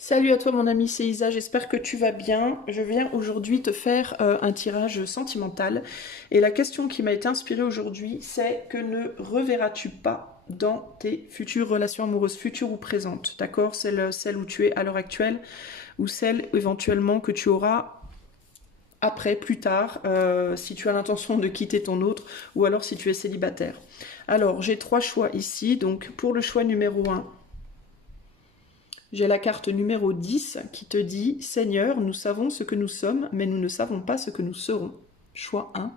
Salut à toi mon ami, c'est Isa, j'espère que tu vas bien. Je viens aujourd'hui te faire un tirage sentimental. Et la question qui m'a été inspirée aujourd'hui, c'est que ne reverras-tu pas dans tes futures relations amoureuses, futures ou présentes, d'accord? Celle où tu es à l'heure actuelle ou celle éventuellement que tu auras après, plus tard, si tu as l'intention de quitter ton autre ou alors si tu es célibataire. Alors, j'ai trois choix ici. Donc, pour le choix numéro un, j'ai la carte numéro 10 qui te dit: Seigneur, nous savons ce que nous sommes, mais nous ne savons pas ce que nous serons. Choix 1.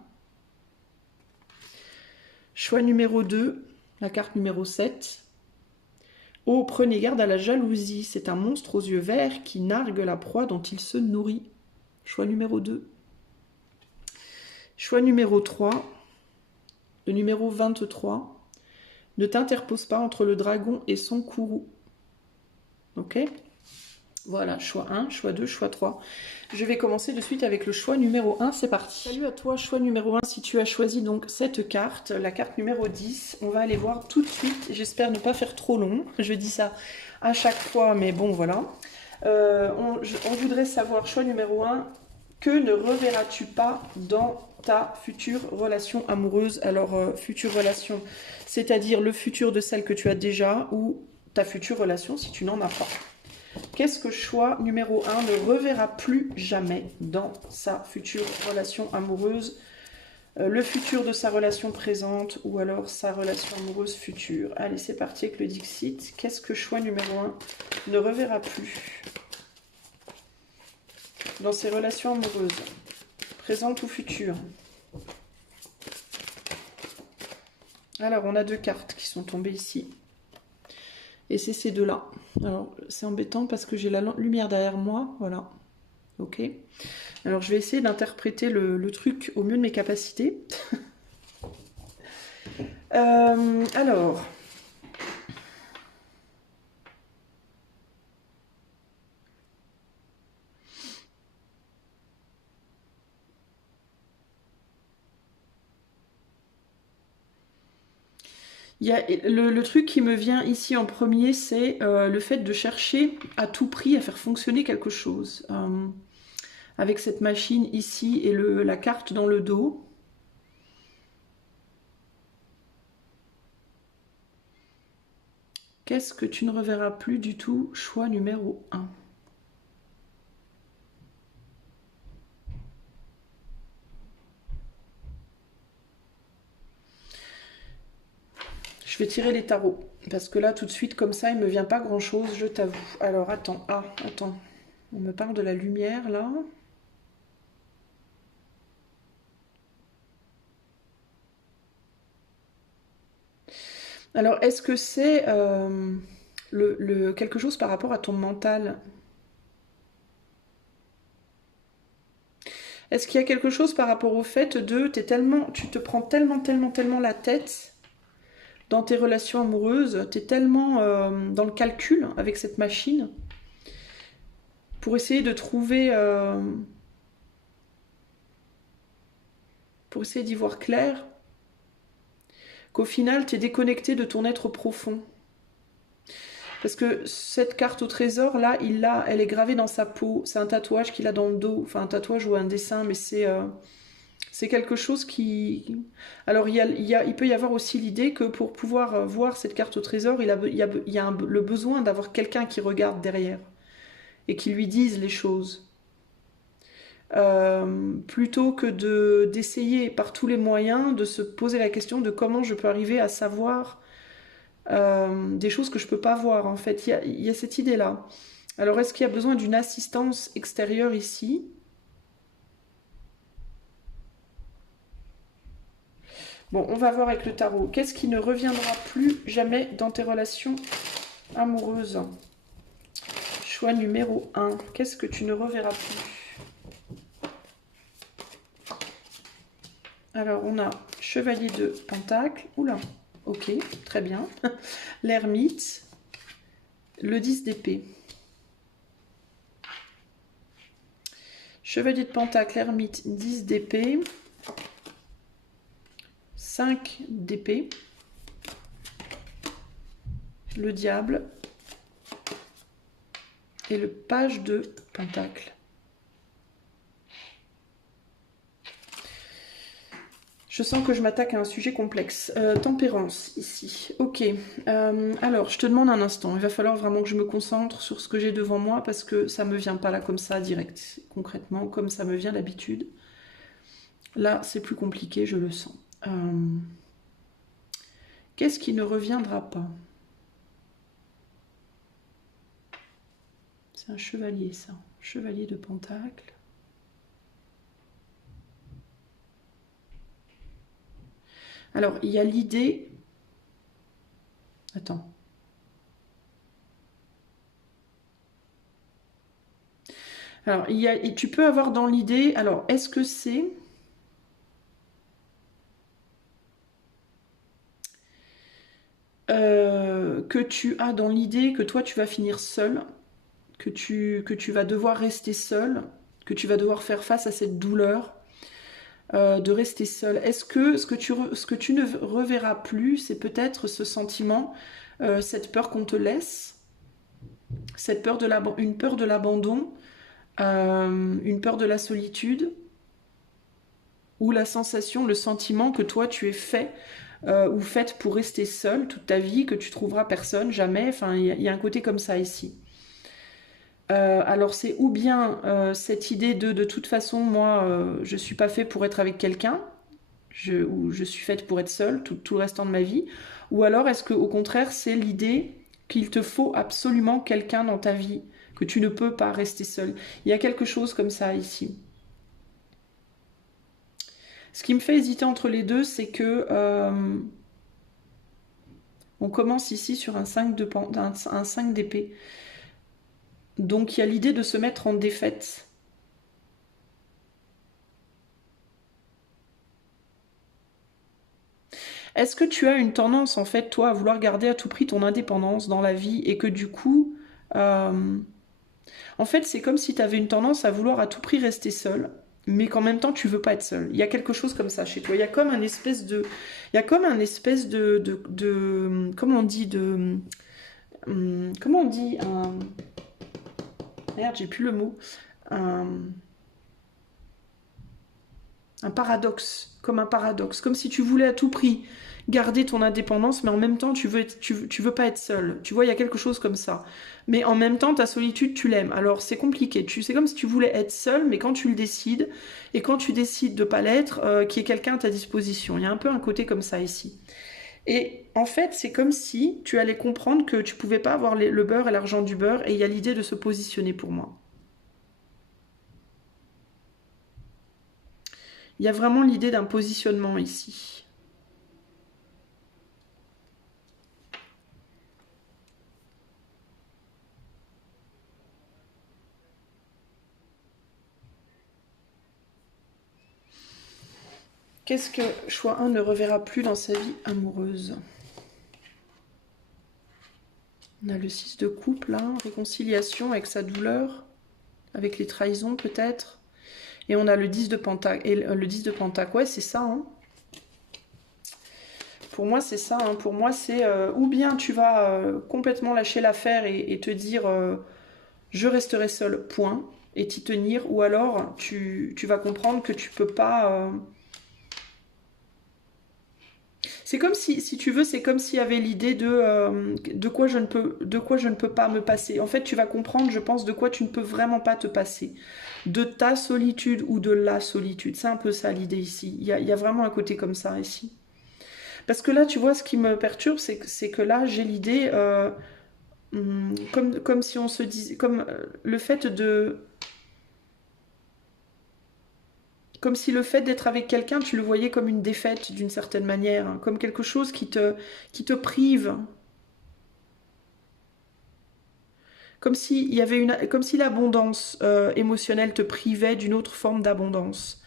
Choix numéro 2, la carte numéro 7. Oh, prenez garde à la jalousie, c'est un monstre aux yeux verts qui nargue la proie dont il se nourrit. Choix numéro 2. Choix numéro 3, le numéro 23. Ne t'interpose pas entre le dragon et son courroux. Ok? Voilà, choix 1, choix 2, choix 3. Je vais commencer de suite avec le choix numéro 1, c'est parti. Salut à toi, choix numéro 1, si tu as choisi donc cette carte, la carte numéro 10, on va aller voir tout de suite, j'espère ne pas faire trop long, je dis ça à chaque fois, mais bon voilà. On voudrait savoir, choix numéro 1, que ne reverras-tu pas dans ta future relation amoureuse? Alors, future relation, c'est-à-dire le futur de celle que tu as déjà ou ta future relation si tu n'en as pas. Qu'est-ce que choix numéro 1 ne reverra plus jamais dans sa future relation amoureuse, le futur de sa relation présente ou alors sa relation amoureuse future? Allez, c'est parti avec le Dixit. Qu'est-ce que choix numéro 1 ne reverra plus dans ses relations amoureuses, présentes ou futures? Alors, on a deux cartes qui sont tombées ici. Et c'est ces deux-là. Alors, c'est embêtant parce que j'ai la lumière derrière moi. Voilà. Ok. Alors, je vais essayer d'interpréter le truc au mieux de mes capacités. Alors. Il y a le truc qui me vient ici en premier, c'est le fait de chercher à tout prix à faire fonctionner quelque chose. Avec cette machine ici et la carte dans le dos. Qu'est-ce que tu ne reverras plus du tout? Choix numéro 1. Je vais tirer les tarots. Parce que là, tout de suite, comme ça, il ne me vient pas grand-chose, je t'avoue. Alors, attends. Ah, attends. On me parle de la lumière, là. Alors, est-ce que c'est quelque chose par rapport à ton mental? Est-ce qu'il y a quelque chose par rapport au fait de tu te prends tellement la tête dans tes relations amoureuses, tu es tellement dans le calcul avec cette machine pour essayer de trouver, pour essayer d'y voir clair, qu'au final tu es déconnecté de ton être profond. Parce que cette carte au trésor, là, elle est gravée dans sa peau. C'est un tatouage qu'il a dans le dos. Enfin, un tatouage ou un dessin, mais c'est quelque chose qui... Alors, il peut y avoir aussi l'idée que pour pouvoir voir cette carte au trésor, il y a le besoin d'avoir quelqu'un qui regarde derrière et qui lui dise les choses. Plutôt que d'essayer par tous les moyens de se poser la question de comment je peux arriver à savoir des choses que je peux pas voir. En fait, il y a cette idée-là. Alors, est-ce qu'il y a besoin d'une assistance extérieure ici? Bon, on va voir avec le tarot. Qu'est-ce qui ne reviendra plus jamais dans tes relations amoureuses? Choix numéro 1. Qu'est-ce que tu ne reverras plus? Alors, on a Chevalier de Pentacle. Oula, ok, très bien. L'Ermite. Le 10 d'épée. Chevalier de Pentacle, Ermite, 10 d'épée. 5 d'épée. Le diable. et le page de Pentacle. Je sens que je m'attaque à un sujet complexe. Tempérance, ici. Ok. Alors, je te demande un instant. Il va falloir vraiment que je me concentre sur ce que j'ai devant moi parce que ça me vient pas là comme ça, direct. Concrètement, comme ça me vient d'habitude. Là, c'est plus compliqué, je le sens. Qu'est-ce qui ne reviendra pas? C'est un chevalier, ça. Chevalier de Pentacle. Alors, il y a l'idée... Attends. Alors, et tu peux avoir dans l'idée... Alors, est-ce que c'est... que tu as dans l'idée que toi, tu vas finir seul, que tu vas devoir rester seul, que tu vas devoir faire face à cette douleur, de rester seul. Est-ce que ce que tu ne reverras plus, c'est peut-être ce sentiment, cette peur qu'on te laisse, cette peur une peur de l'abandon, une peur de la solitude, ou la sensation, le sentiment que toi tu es fait ou faite pour rester seule toute ta vie, que tu trouveras personne, jamais. Enfin, il y a un côté comme ça ici. Alors c'est ou bien cette idée de toute façon, moi, je suis pas fait pour être avec quelqu'un, ou je suis faite pour être seule tout le restant de ma vie, ou alors est-ce que au contraire c'est l'idée qu'il te faut absolument quelqu'un dans ta vie, que tu ne peux pas rester seule. Il y a quelque chose comme ça ici. Ce qui me fait hésiter entre les deux, c'est que on commence ici sur un 5 d'épée. Donc il y a l'idée de se mettre en défaite. Est-ce que tu as une tendance, en fait, toi, à vouloir garder à tout prix ton indépendance dans la vie et que du coup, en fait, c'est comme si tu avais une tendance à vouloir à tout prix rester seule, mais qu'en même temps, tu veux pas être seule. Il y a quelque chose comme ça chez toi. Il y a comme un espèce de... Il y a comme un espèce comment on dit comment on dit Merde, j'ai plus le mot. Un, un paradoxe. Comme un paradoxe. Comme si tu voulais à tout prix garder ton indépendance, mais en même temps, tu veux pas être seule. Tu vois, il y a quelque chose comme ça. Mais en même temps, ta solitude, tu l'aimes. Alors, c'est compliqué. C'est comme si tu voulais être seule, mais quand tu le décides, et quand tu décides de pas l'être, qu'il y ait quelqu'un à ta disposition. Il y a un peu un côté comme ça ici. Et en fait, c'est comme si tu allais comprendre que tu pouvais pas avoir le beurre et l'argent du beurre, et il y a l'idée de se positionner pour moi. Il y a vraiment l'idée d'un positionnement ici. Qu'est-ce que choix 1 ne reverra plus dans sa vie amoureuse? On a le 6 de coupe là, réconciliation avec sa douleur, avec les trahisons peut-être. Et on a le 10 de pentacle. Et le 10 de pentacle, ouais, c'est ça. Hein. Pour moi, c'est ça. Hein. Pour moi, c'est ou bien tu vas complètement lâcher l'affaire et te dire je resterai seul, point, et t'y tenir. Ou alors tu vas comprendre que tu peux pas. C'est comme si tu veux, c'est comme s'il y avait l'idée de quoi je ne peux pas me passer. En fait, tu vas comprendre, je pense, de quoi tu ne peux vraiment pas te passer. De ta solitude ou de la solitude. C'est un peu ça l'idée ici. Il y a vraiment un côté comme ça ici. Parce que là, tu vois, ce qui me perturbe, c'est que là, j'ai l'idée, comme si on se disait, comme le fait de... Comme si le fait d'être avec quelqu'un, tu le voyais comme une défaite d'une certaine manière, hein, comme quelque chose qui te prive. Comme si il y avait comme si l'abondance émotionnelle te privait d'une autre forme d'abondance.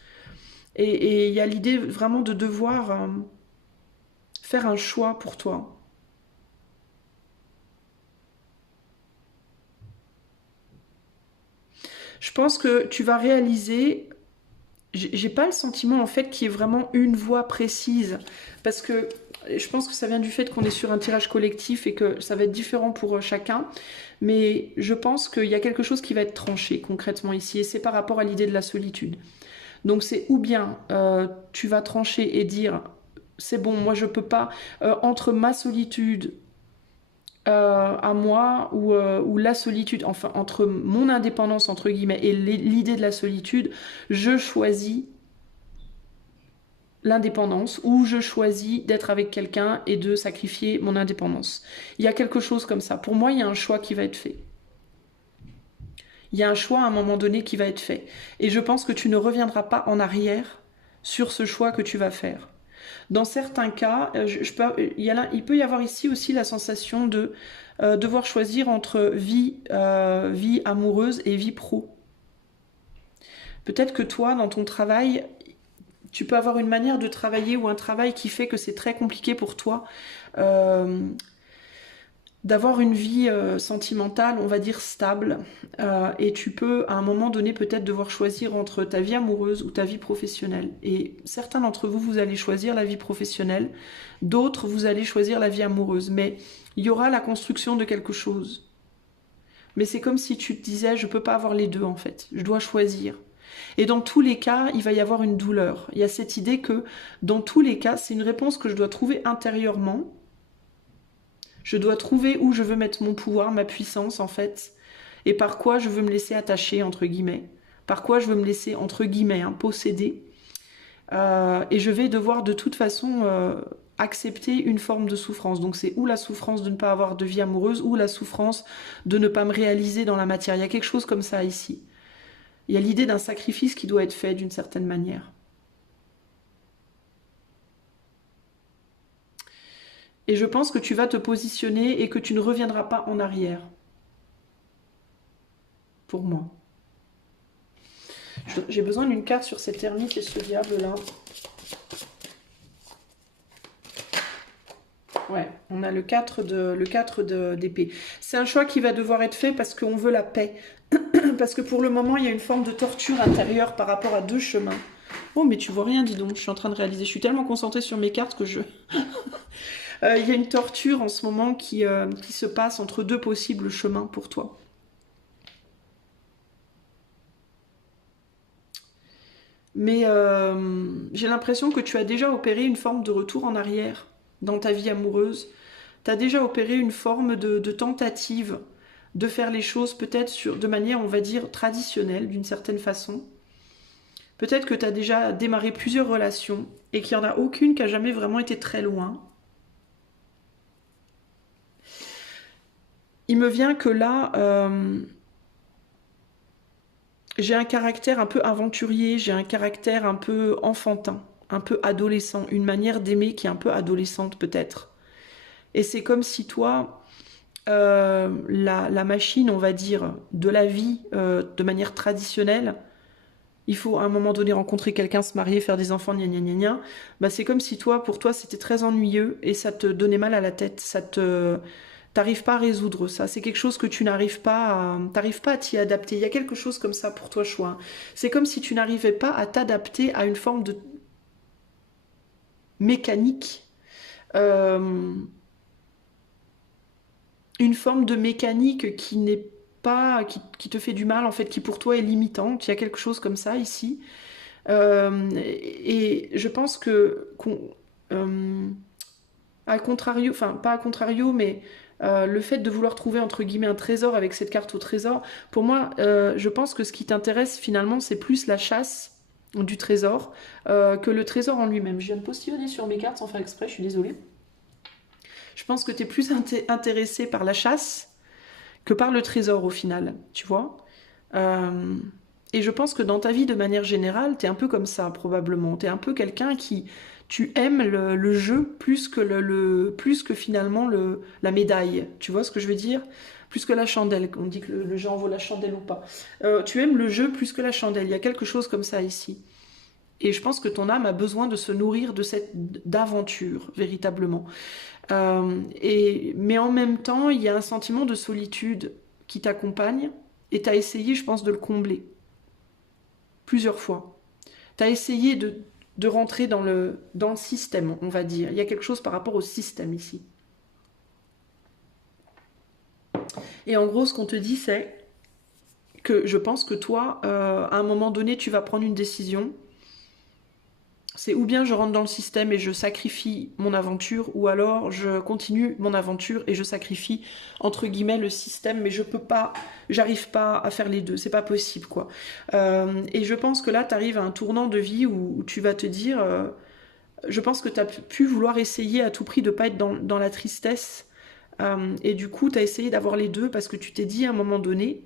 Et il y a l'idée vraiment de devoir faire un choix pour toi. Je pense que tu vas réaliser, j'ai pas le sentiment en fait qu'il y ait vraiment une voie précise, parce que je pense que ça vient du fait qu'on est sur un tirage collectif et que ça va être différent pour chacun. Mais je pense qu'il y a quelque chose qui va être tranché concrètement ici. Et c'est par rapport à l'idée de la solitude. Donc c'est ou bien tu vas trancher et dire c'est bon, moi je peux pas, entre ma solitude à moi ou la solitude, enfin entre mon indépendance entre guillemets et l'idée de la solitude, je choisis l'indépendance ou je choisis d'être avec quelqu'un et de sacrifier mon indépendance. Il y a quelque chose comme ça. Pour moi, il y a un choix qui va être fait. Il y a un choix à un moment donné qui va être fait. Et je pense que tu ne reviendras pas en arrière sur ce choix que tu vas faire. Dans certains cas, il peut y avoir ici aussi la sensation de devoir choisir entre vie amoureuse et vie pro. Peut-être que toi, dans ton travail, tu peux avoir une manière de travailler ou un travail qui fait que c'est très compliqué pour toi d'avoir une vie sentimentale, on va dire stable. Et tu peux, à un moment donné, peut-être devoir choisir entre ta vie amoureuse ou ta vie professionnelle. Et certains d'entre vous, vous allez choisir la vie professionnelle. D'autres, vous allez choisir la vie amoureuse. Mais il y aura la construction de quelque chose. Mais c'est comme si tu te disais, je ne peux pas avoir les deux en fait. Je dois choisir. Et dans tous les cas, il va y avoir une douleur. Il y a cette idée que, dans tous les cas, c'est une réponse que je dois trouver intérieurement. Je dois trouver où je veux mettre mon pouvoir, ma puissance, en fait. Et par quoi je veux me laisser attacher, entre guillemets. Par quoi je veux me laisser, entre guillemets, posséder. Et je vais devoir, de toute façon, accepter une forme de souffrance. Donc c'est ou la souffrance de ne pas avoir de vie amoureuse, ou la souffrance de ne pas me réaliser dans la matière. Il y a quelque chose comme ça ici. Il y a l'idée d'un sacrifice qui doit être fait d'une certaine manière. Et je pense que tu vas te positionner et que tu ne reviendras pas en arrière. Pour moi. J'ai besoin d'une carte sur cette ermite et ce diable-là. Ouais, on a le 4 d'épée. C'est un choix qui va devoir être fait parce qu'on veut la paix. Parce que pour le moment, il y a une forme de torture intérieure par rapport à deux chemins. Oh, mais tu vois rien, dis donc. Je suis en train de réaliser. Je suis tellement concentrée sur mes cartes que je... Il y a une torture en ce moment qui se passe entre deux possibles chemins pour toi. Mais j'ai l'impression que tu as déjà opéré une forme de retour en arrière dans ta vie amoureuse. Tu as déjà opéré une forme de tentative de faire les choses peut-être de manière, on va dire, traditionnelle, d'une certaine façon. Peut-être que tu as déjà démarré plusieurs relations et qu'il n'y en a aucune qui a jamais vraiment été très loin. Il me vient que là, j'ai un caractère un peu aventurier, j'ai un caractère un peu enfantin, un peu adolescent, une manière d'aimer qui est un peu adolescente peut-être. Et c'est comme si toi, la machine, on va dire, de la vie de manière traditionnelle, il faut à un moment donné rencontrer quelqu'un, se marier, faire des enfants, gna gna gna gna. Bah, c'est comme si toi, pour toi, c'était très ennuyeux et ça te donnait mal à la tête. T'arrives pas à résoudre ça. C'est quelque chose que tu n'arrives pas à t'y adapter. Il y a quelque chose comme ça pour toi, choix. C'est comme si tu n'arrivais pas à t'adapter à une forme de mécanique. Une forme de mécanique qui n'est pas, qui te fait du mal, en fait, qui pour toi est limitante. Il y a quelque chose comme ça ici. Et je pense que, à contrario, enfin pas à contrario, mais le fait de vouloir trouver entre guillemets un trésor avec cette carte au trésor, pour moi, je pense que ce qui t'intéresse finalement, c'est plus la chasse du trésor que le trésor en lui-même. Je viens de postillonner sur mes cartes sans faire exprès, je suis désolée. Je pense que tu es plus intéressé par la chasse que par le trésor au final, tu vois. Et je pense que dans ta vie de manière générale, tu es un peu comme ça probablement. Tu es un peu quelqu'un qui... Tu aimes le jeu plus que, plus que finalement la médaille. Tu vois ce que je veux dire? Plus que la chandelle. On dit que le jeu en vaut la chandelle ou pas. Tu aimes le jeu plus que la chandelle. Il y a quelque chose comme ça ici. Et je pense que ton âme a besoin de se nourrir de d'aventure, véritablement. Mais en même temps, il y a un sentiment de solitude qui t'accompagne. Et tu as essayé, je pense, de le combler. Plusieurs fois. Tu as essayé de rentrer dans le système, on va dire. Il y a quelque chose par rapport au système ici. Et en gros, ce qu'on te dit, c'est que je pense que toi, à un moment donné, tu vas prendre une décision. C'est ou bien je rentre dans le système et je sacrifie mon aventure, ou alors je continue mon aventure et je sacrifie, entre guillemets, le système, mais je peux pas, j'arrive pas à faire les deux, c'est pas possible, quoi. Et je pense que là, tu arrives à un tournant de vie où tu vas te dire, je pense que tu as pu vouloir essayer à tout prix de pas être dans la tristesse, et du coup, tu as essayé d'avoir les deux parce que tu t'es dit à un moment donné,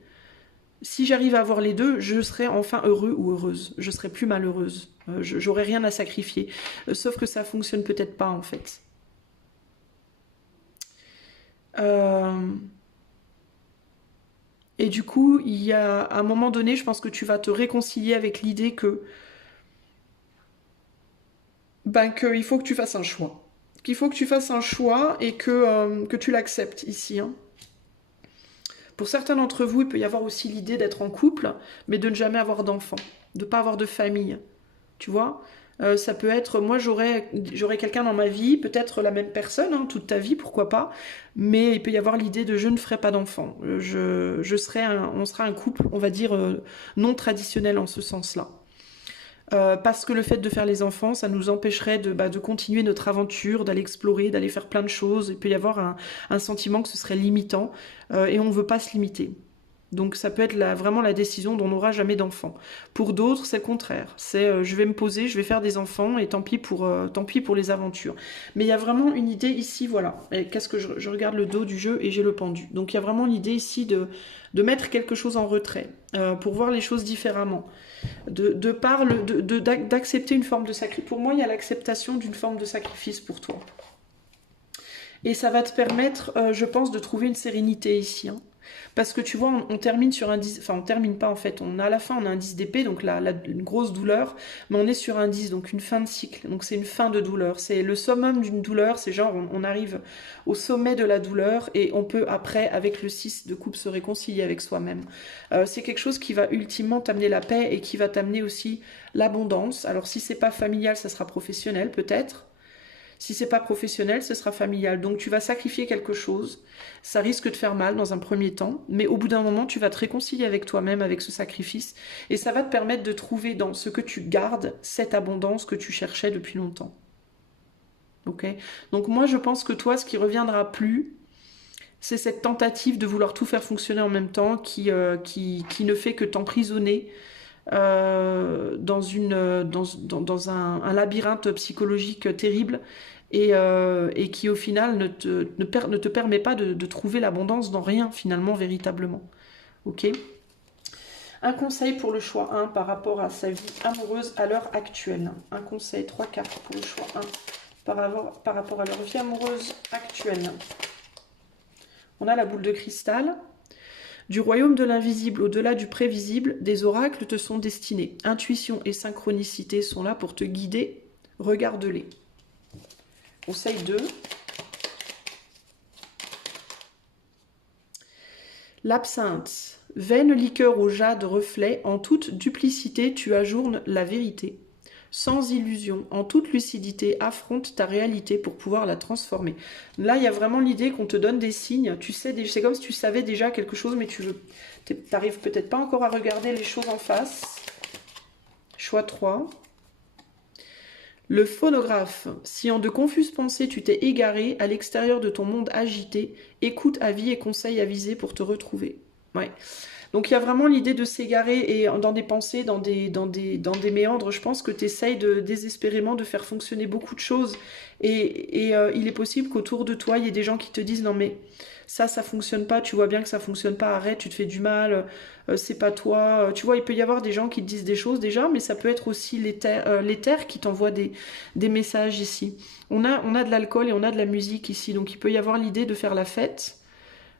si j'arrive à avoir les deux, je serai enfin heureux ou heureuse. Je serai plus malheureuse. J'aurai rien à sacrifier. Sauf que ça fonctionne peut-être pas en fait. Et du coup, il y a à un moment donné, je pense que tu vas te réconcilier avec l'idée que qu'il faut que tu fasses un choix. Qu'il faut que tu fasses un choix et que tu l'acceptes ici. Hein. Pour certains d'entre vous, il peut y avoir aussi l'idée d'être en couple, mais de ne jamais avoir d'enfant, de ne pas avoir de famille. Tu vois, ça peut être, moi j'aurais quelqu'un dans ma vie, peut-être la même personne, hein, toute ta vie, pourquoi pas, mais il peut y avoir l'idée de je ne ferai pas d'enfant. On sera un couple, on va dire, non traditionnel en ce sens-là. Parce que le fait de faire les enfants, ça nous empêcherait de continuer notre aventure, d'aller explorer, d'aller faire plein de choses. Il peut y avoir un sentiment que ce serait limitant et on ne veut pas se limiter. Donc ça peut être vraiment la décision dont on n'aura jamais d'enfants. Pour d'autres, c'est le contraire. C'est je vais me poser, je vais faire des enfants et tant pis pour les aventures. Mais il y a vraiment une idée ici, voilà. Qu'est-ce que je regarde le dos du jeu et j'ai le pendu. Donc il y a vraiment l'idée ici de mettre quelque chose en retrait pour voir les choses différemment. D'accepter une forme de sacrifice. Pour moi, il y a l'acceptation d'une forme de sacrifice pour toi. Et ça va te permettre, je pense, de trouver une sérénité ici. Hein. Parce que tu vois, on termine sur un 10, enfin on termine pas en fait, à la fin on a un 10 d'épée, donc une grosse douleur, mais on est sur un 10, donc une fin de cycle, donc c'est une fin de douleur, c'est le summum d'une douleur, c'est genre on arrive au sommet de la douleur et on peut après avec le 6 de coupe se réconcilier avec soi-même. C'est quelque chose qui va ultimement t'amener la paix et qui va t'amener aussi l'abondance. Alors si c'est pas familial, ça sera professionnel peut-être. Si c'est pas professionnel, ce sera familial. Donc tu vas sacrifier quelque chose. Ça risque de faire mal dans un premier temps, mais au bout d'un moment, tu vas te réconcilier avec toi-même, avec ce sacrifice, et ça va te permettre de trouver dans ce que tu gardes cette abondance que tu cherchais depuis longtemps. Ok ? Donc moi, je pense que toi, ce qui reviendra plus, c'est cette tentative de vouloir tout faire fonctionner en même temps qui ne fait que t'emprisonner dans un labyrinthe psychologique terrible et qui au final ne te permet pas de trouver l'abondance dans rien finalement véritablement. Ok ? Un conseil pour le choix 1 par rapport à sa vie amoureuse à l'heure actuelle. Un conseil, 3 cartes pour le choix 1 par rapport à leur vie amoureuse actuelle. On a la boule de cristal. Du royaume de l'invisible au-delà du prévisible, des oracles te sont destinés. Intuition et synchronicité sont là pour te guider. Regarde-les. Conseil 2. L'absinthe. Vaine liqueur au jade reflet, en toute duplicité tu ajournes la vérité. Sans illusion, en toute lucidité, affronte ta réalité pour pouvoir la transformer. Là, il y a vraiment l'idée qu'on te donne des signes. Tu sais, c'est comme si tu savais déjà quelque chose, mais tu n'arrives peut-être pas encore à regarder les choses en face. Choix 3. Le phonographe. Si en de confuses pensées tu t'es égaré à l'extérieur de ton monde agité, écoute avis et conseils avisés pour te retrouver. Ouais. Donc il y a vraiment l'idée de s'égarer et dans des pensées, dans des méandres. Je pense que tu essayes désespérément de faire fonctionner beaucoup de choses. Et il est possible qu'autour de toi, il y ait des gens qui te disent non mais ça fonctionne pas, tu vois bien que ça fonctionne pas, arrête, tu te fais du mal, c'est pas toi. Tu vois, il peut y avoir des gens qui te disent des choses déjà, mais ça peut être aussi l'éther qui t'envoie des messages ici. On a de l'alcool et on a de la musique ici, donc il peut y avoir l'idée de faire la fête.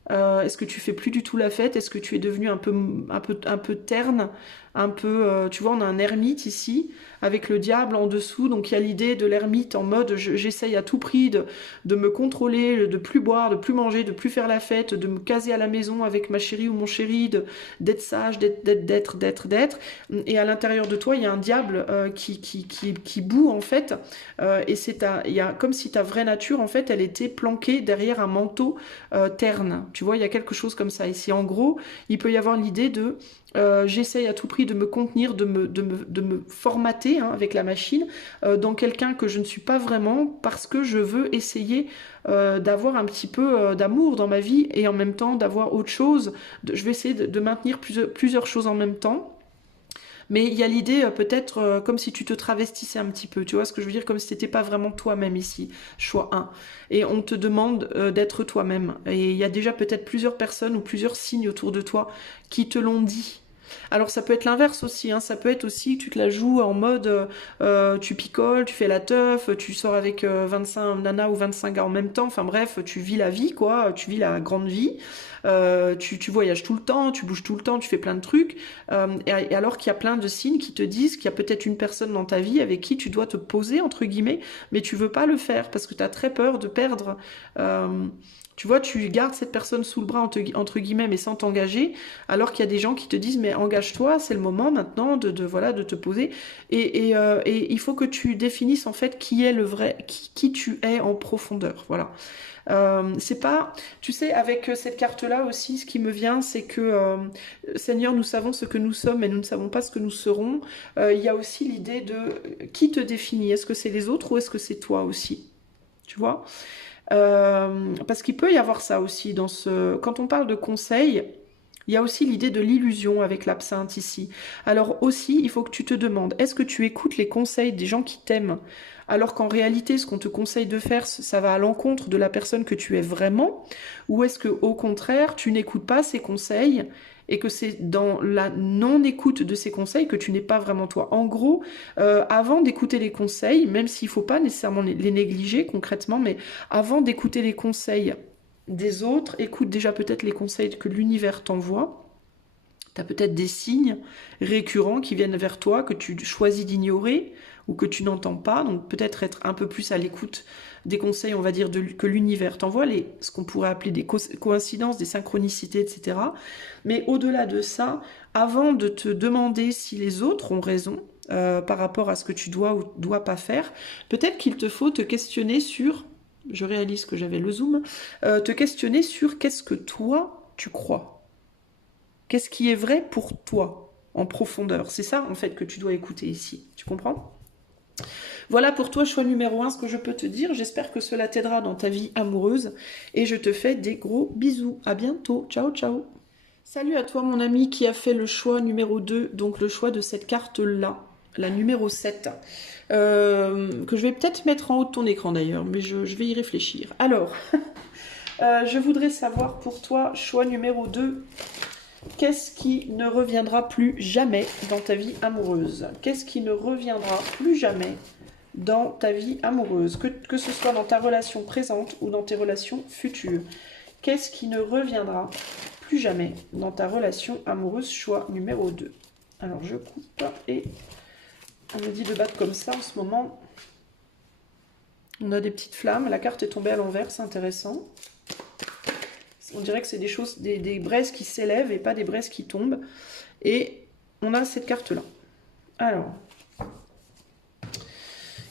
Est-ce que tu fais plus du tout la fête? Est-ce que tu es devenu un peu terne? Un peu, tu vois, on a un ermite ici, avec le diable en dessous, donc il y a l'idée de l'ermite en mode j'essaye à tout prix de me contrôler, de plus boire, de plus manger, de plus faire la fête, de me caser à la maison avec ma chérie ou mon chéri, d'être sage, d'être. Et à l'intérieur de toi, il y a un diable qui bout en fait, et il y a comme si ta vraie nature en fait, elle était planquée derrière un manteau terne. Tu vois, il y a quelque chose comme ça. Ici, en gros, il peut y avoir l'idée de j'essaye à tout prix de me contenir, de me formater hein, avec la machine dans quelqu'un que je ne suis pas vraiment parce que je veux essayer d'avoir un petit peu d'amour dans ma vie et en même temps d'avoir autre chose. Je vais essayer de maintenir plusieurs choses en même temps. Mais il y a l'idée peut-être comme si tu te travestissais un petit peu, tu vois ce que je veux dire, comme si tu n'étais pas vraiment toi-même ici, choix 1. Et on te demande d'être toi-même. Et il y a déjà peut-être plusieurs personnes ou plusieurs signes autour de toi qui te l'ont dit. Alors ça peut être l'inverse aussi, hein. Ça peut être aussi tu te la joues en mode tu picoles, tu fais la teuf, tu sors avec 25 nanas ou 25 gars en même temps, enfin bref, tu vis la vie quoi, tu vis la grande vie, tu voyages tout le temps, tu bouges tout le temps, tu fais plein de trucs, et alors qu'il y a plein de signes qui te disent qu'il y a peut-être une personne dans ta vie avec qui tu dois te poser entre guillemets, mais tu veux pas le faire parce que tu as très peur de perdre. Tu vois, tu gardes cette personne sous le bras entre guillemets, mais sans t'engager, alors qu'il y a des gens qui te disent mais engage-toi, c'est le moment maintenant voilà de te poser. Et il faut que tu définisses en fait qui est le vrai, qui tu es en profondeur. Voilà. C'est pas, tu sais, avec cette carte-là aussi, ce qui me vient, c'est que Seigneur, nous savons ce que nous sommes, mais nous ne savons pas ce que nous serons. Il y a aussi l'idée de qui te définit. Est-ce que c'est les autres ou est-ce que c'est toi aussi? Tu vois? Parce qu'il peut y avoir ça aussi dans ce. Quand on parle de conseil, il y a aussi l'idée de l'illusion avec l'absinthe ici. Alors aussi, il faut que tu te demandes, est-ce que tu écoutes les conseils des gens qui t'aiment, alors qu'en réalité, ce qu'on te conseille de faire, ça va à l'encontre de la personne que tu es vraiment, ou est-ce que au contraire, tu n'écoutes pas ces conseils et que c'est dans la non-écoute de ces conseils que tu n'es pas vraiment toi. En gros, avant d'écouter les conseils, même s'il ne faut pas nécessairement les négliger concrètement, mais avant d'écouter les conseils des autres, écoute déjà peut-être les conseils que l'univers t'envoie. Tu as peut-être des signes récurrents qui viennent vers toi, que tu choisis d'ignorer ou que tu n'entends pas. Donc peut-être être un peu plus à l'écoute des conseils, on va dire, que l'univers t'envoie, ce qu'on pourrait appeler des coïncidences, des synchronicités, etc. Mais au-delà de ça, avant de te demander si les autres ont raison par rapport à ce que tu dois ou dois pas faire, peut-être qu'il te faut te questionner sur, je réalise que j'avais le zoom, te questionner sur qu'est-ce que toi tu crois. Qu'est-ce qui est vrai pour toi, en profondeur? C'est ça, en fait, que tu dois écouter ici. Tu comprends? Voilà pour toi, choix numéro 1, ce que je peux te dire. J'espère que cela t'aidera dans ta vie amoureuse. Et je te fais des gros bisous. À bientôt. Ciao, ciao. Salut à toi, mon ami, qui a fait le choix numéro 2, donc le choix de cette carte-là, la numéro 7. Que je vais peut-être mettre en haut de ton écran, d'ailleurs, mais je vais y réfléchir. Alors, je voudrais savoir pour toi, choix numéro 2... Qu'est-ce qui ne reviendra plus jamais dans ta vie amoureuse? Qu'est-ce qui ne reviendra plus jamais dans ta vie amoureuse? Que ce soit dans ta relation présente ou dans tes relations futures. Qu'est-ce qui ne reviendra plus jamais dans ta relation amoureuse? Choix numéro 2. Alors je coupe et on me dit de battre comme ça en ce moment. On a des petites flammes. La carte est tombée à l'envers, c'est intéressant. On dirait que c'est des choses, des braises qui s'élèvent et pas des braises qui tombent. Et on a cette carte-là. Alors,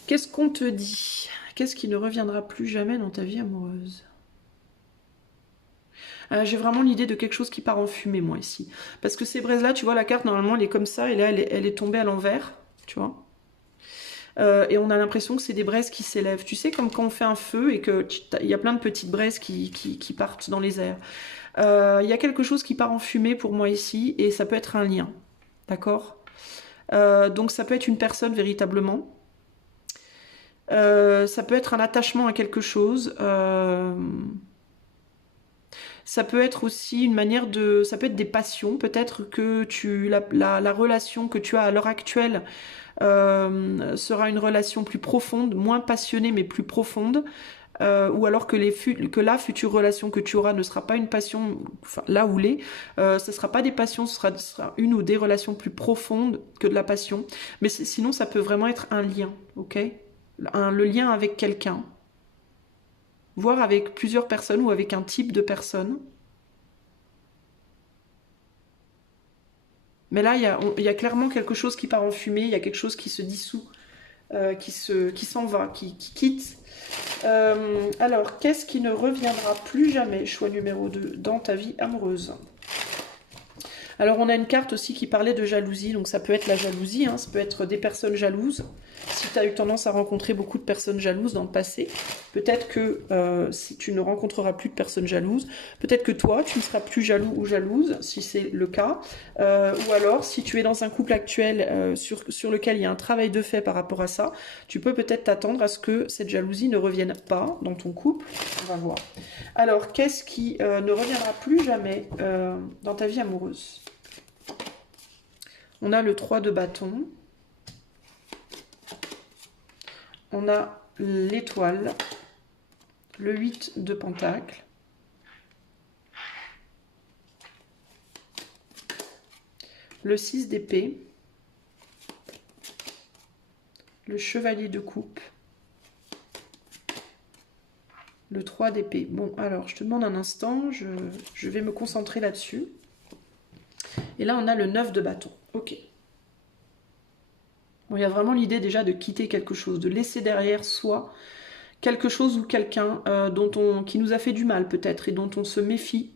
qu'est-ce qu'on te dit? Qu'est-ce qui ne reviendra plus jamais dans ta vie amoureuse? J'ai vraiment l'idée de quelque chose qui part en fumée, moi, ici. Parce que ces braises-là, tu vois, la carte, normalement, elle est comme ça. Et là, elle est tombée à l'envers, tu vois. Et on a l'impression que c'est des braises qui s'élèvent. Tu sais, comme quand on fait un feu et qu'il y a plein de petites braises qui partent dans les airs. Il y a quelque chose qui part en fumée pour moi ici, et ça peut être un lien. D'accord? Donc ça peut être une personne véritablement. Ça peut être un attachement à quelque chose. Ça peut être aussi une manière de... Ça peut être des passions. Peut-être que la relation que tu as à l'heure actuelle sera une relation plus profonde, moins passionnée mais plus profonde. ou alors que la future relation que tu auras ne sera pas une passion, enfin là où l'est, ce ne sera pas des passions, ce sera une ou des relations plus profondes que de la passion. Mais sinon, ça peut vraiment être un lien, ok? Le lien avec quelqu'un, voire avec plusieurs personnes ou avec un type de personne. Mais là, il y a clairement quelque chose qui part en fumée, il y a quelque chose qui se dissout, qui s'en va, qui quitte. Alors, qu'est-ce qui ne reviendra plus jamais, choix numéro 2, dans ta vie amoureuse? Alors, on a une carte aussi qui parlait de jalousie, donc ça peut être la jalousie, hein, ça peut être des personnes jalouses. Si tu as eu tendance à rencontrer beaucoup de personnes jalouses dans le passé, peut-être que si tu ne rencontreras plus de personnes jalouses, peut-être que toi, tu ne seras plus jaloux ou jalouse, si c'est le cas. Ou alors, si tu es dans un couple actuel sur lequel il y a un travail de fait par rapport à ça, tu peux peut-être t'attendre à ce que cette jalousie ne revienne pas dans ton couple. On va voir. Alors, qu'est-ce qui ne reviendra plus jamais dans ta vie amoureuse? On a le 3 de bâton. On a l'étoile. Le 8 de pentacle. Le 6 d'épée. Le chevalier de coupe. Le 3 d'épée. Bon, alors, je te demande un instant. Je vais me concentrer là-dessus. Et là, on a le 9 de bâton. Ok. Bon, il y a vraiment l'idée déjà de quitter quelque chose, de laisser derrière soi quelque chose ou quelqu'un qui nous a fait du mal peut-être et dont on se méfie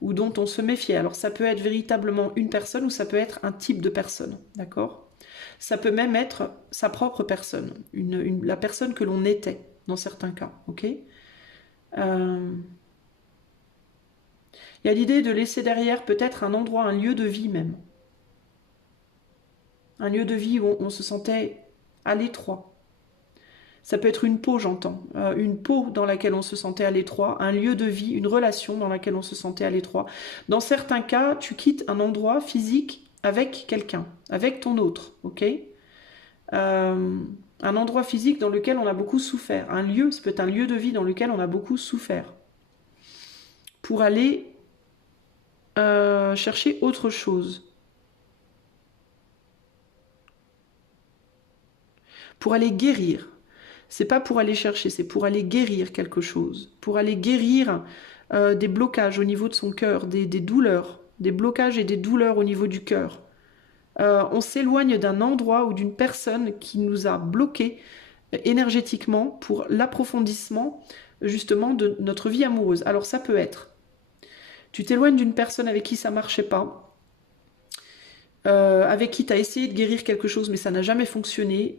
ou dont on se méfiait. Alors ça peut être véritablement une personne ou ça peut être un type de personne, d'accord? Ça peut même être sa propre personne, la personne que l'on était dans certains cas, ok? Il y a l'idée de laisser derrière peut-être un endroit, un lieu de vie même. Un lieu de vie où on se sentait à l'étroit. Ça peut être une peau, j'entends. Une peau dans laquelle on se sentait à l'étroit, un lieu de vie, une relation dans laquelle on se sentait à l'étroit. Dans certains cas, tu quittes un endroit physique avec quelqu'un, avec ton autre, ok? Un endroit physique dans lequel on a beaucoup souffert. Un lieu, ça peut être un lieu de vie dans lequel on a beaucoup souffert. Pour aller chercher autre chose. Pour aller guérir. C'est pas pour aller chercher, c'est pour aller guérir quelque chose. Pour aller guérir des blocages au niveau de son cœur, des douleurs, des blocages et des douleurs au niveau du cœur. On s'éloigne d'un endroit ou d'une personne qui nous a bloqués énergétiquement pour l'approfondissement justement de notre vie amoureuse. Alors ça peut être, tu t'éloignes d'une personne avec qui ça marchait pas, avec qui tu as essayé de guérir quelque chose mais ça n'a jamais fonctionné.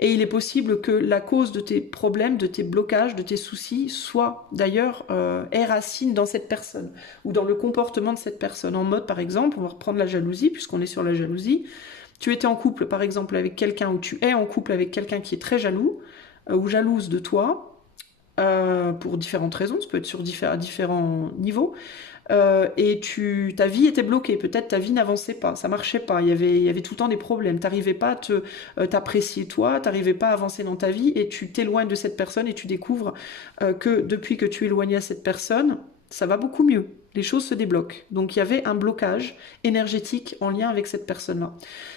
Et il est possible que la cause de tes problèmes, de tes blocages, de tes soucis, soit d'ailleurs ait racine dans cette personne ou dans le comportement de cette personne. En mode, par exemple, on va reprendre la jalousie, puisqu'on est sur la jalousie. Tu étais en couple, par exemple, avec quelqu'un, ou tu es en couple avec quelqu'un qui est très jaloux ou jalouse de toi, pour différentes raisons, ça peut être à différents niveaux. Et ta vie était bloquée, peut-être ta vie n'avançait pas, ça marchait pas, il y avait tout le temps des problèmes, t'arrivais pas à t'apprécier toi, t'arrivais pas à avancer dans ta vie et tu t'éloignes de cette personne et tu découvres que depuis que tu es éloigné à cette personne, ça va beaucoup mieux, les choses se débloquent. Donc il y avait un blocage énergétique en lien avec cette personne-là.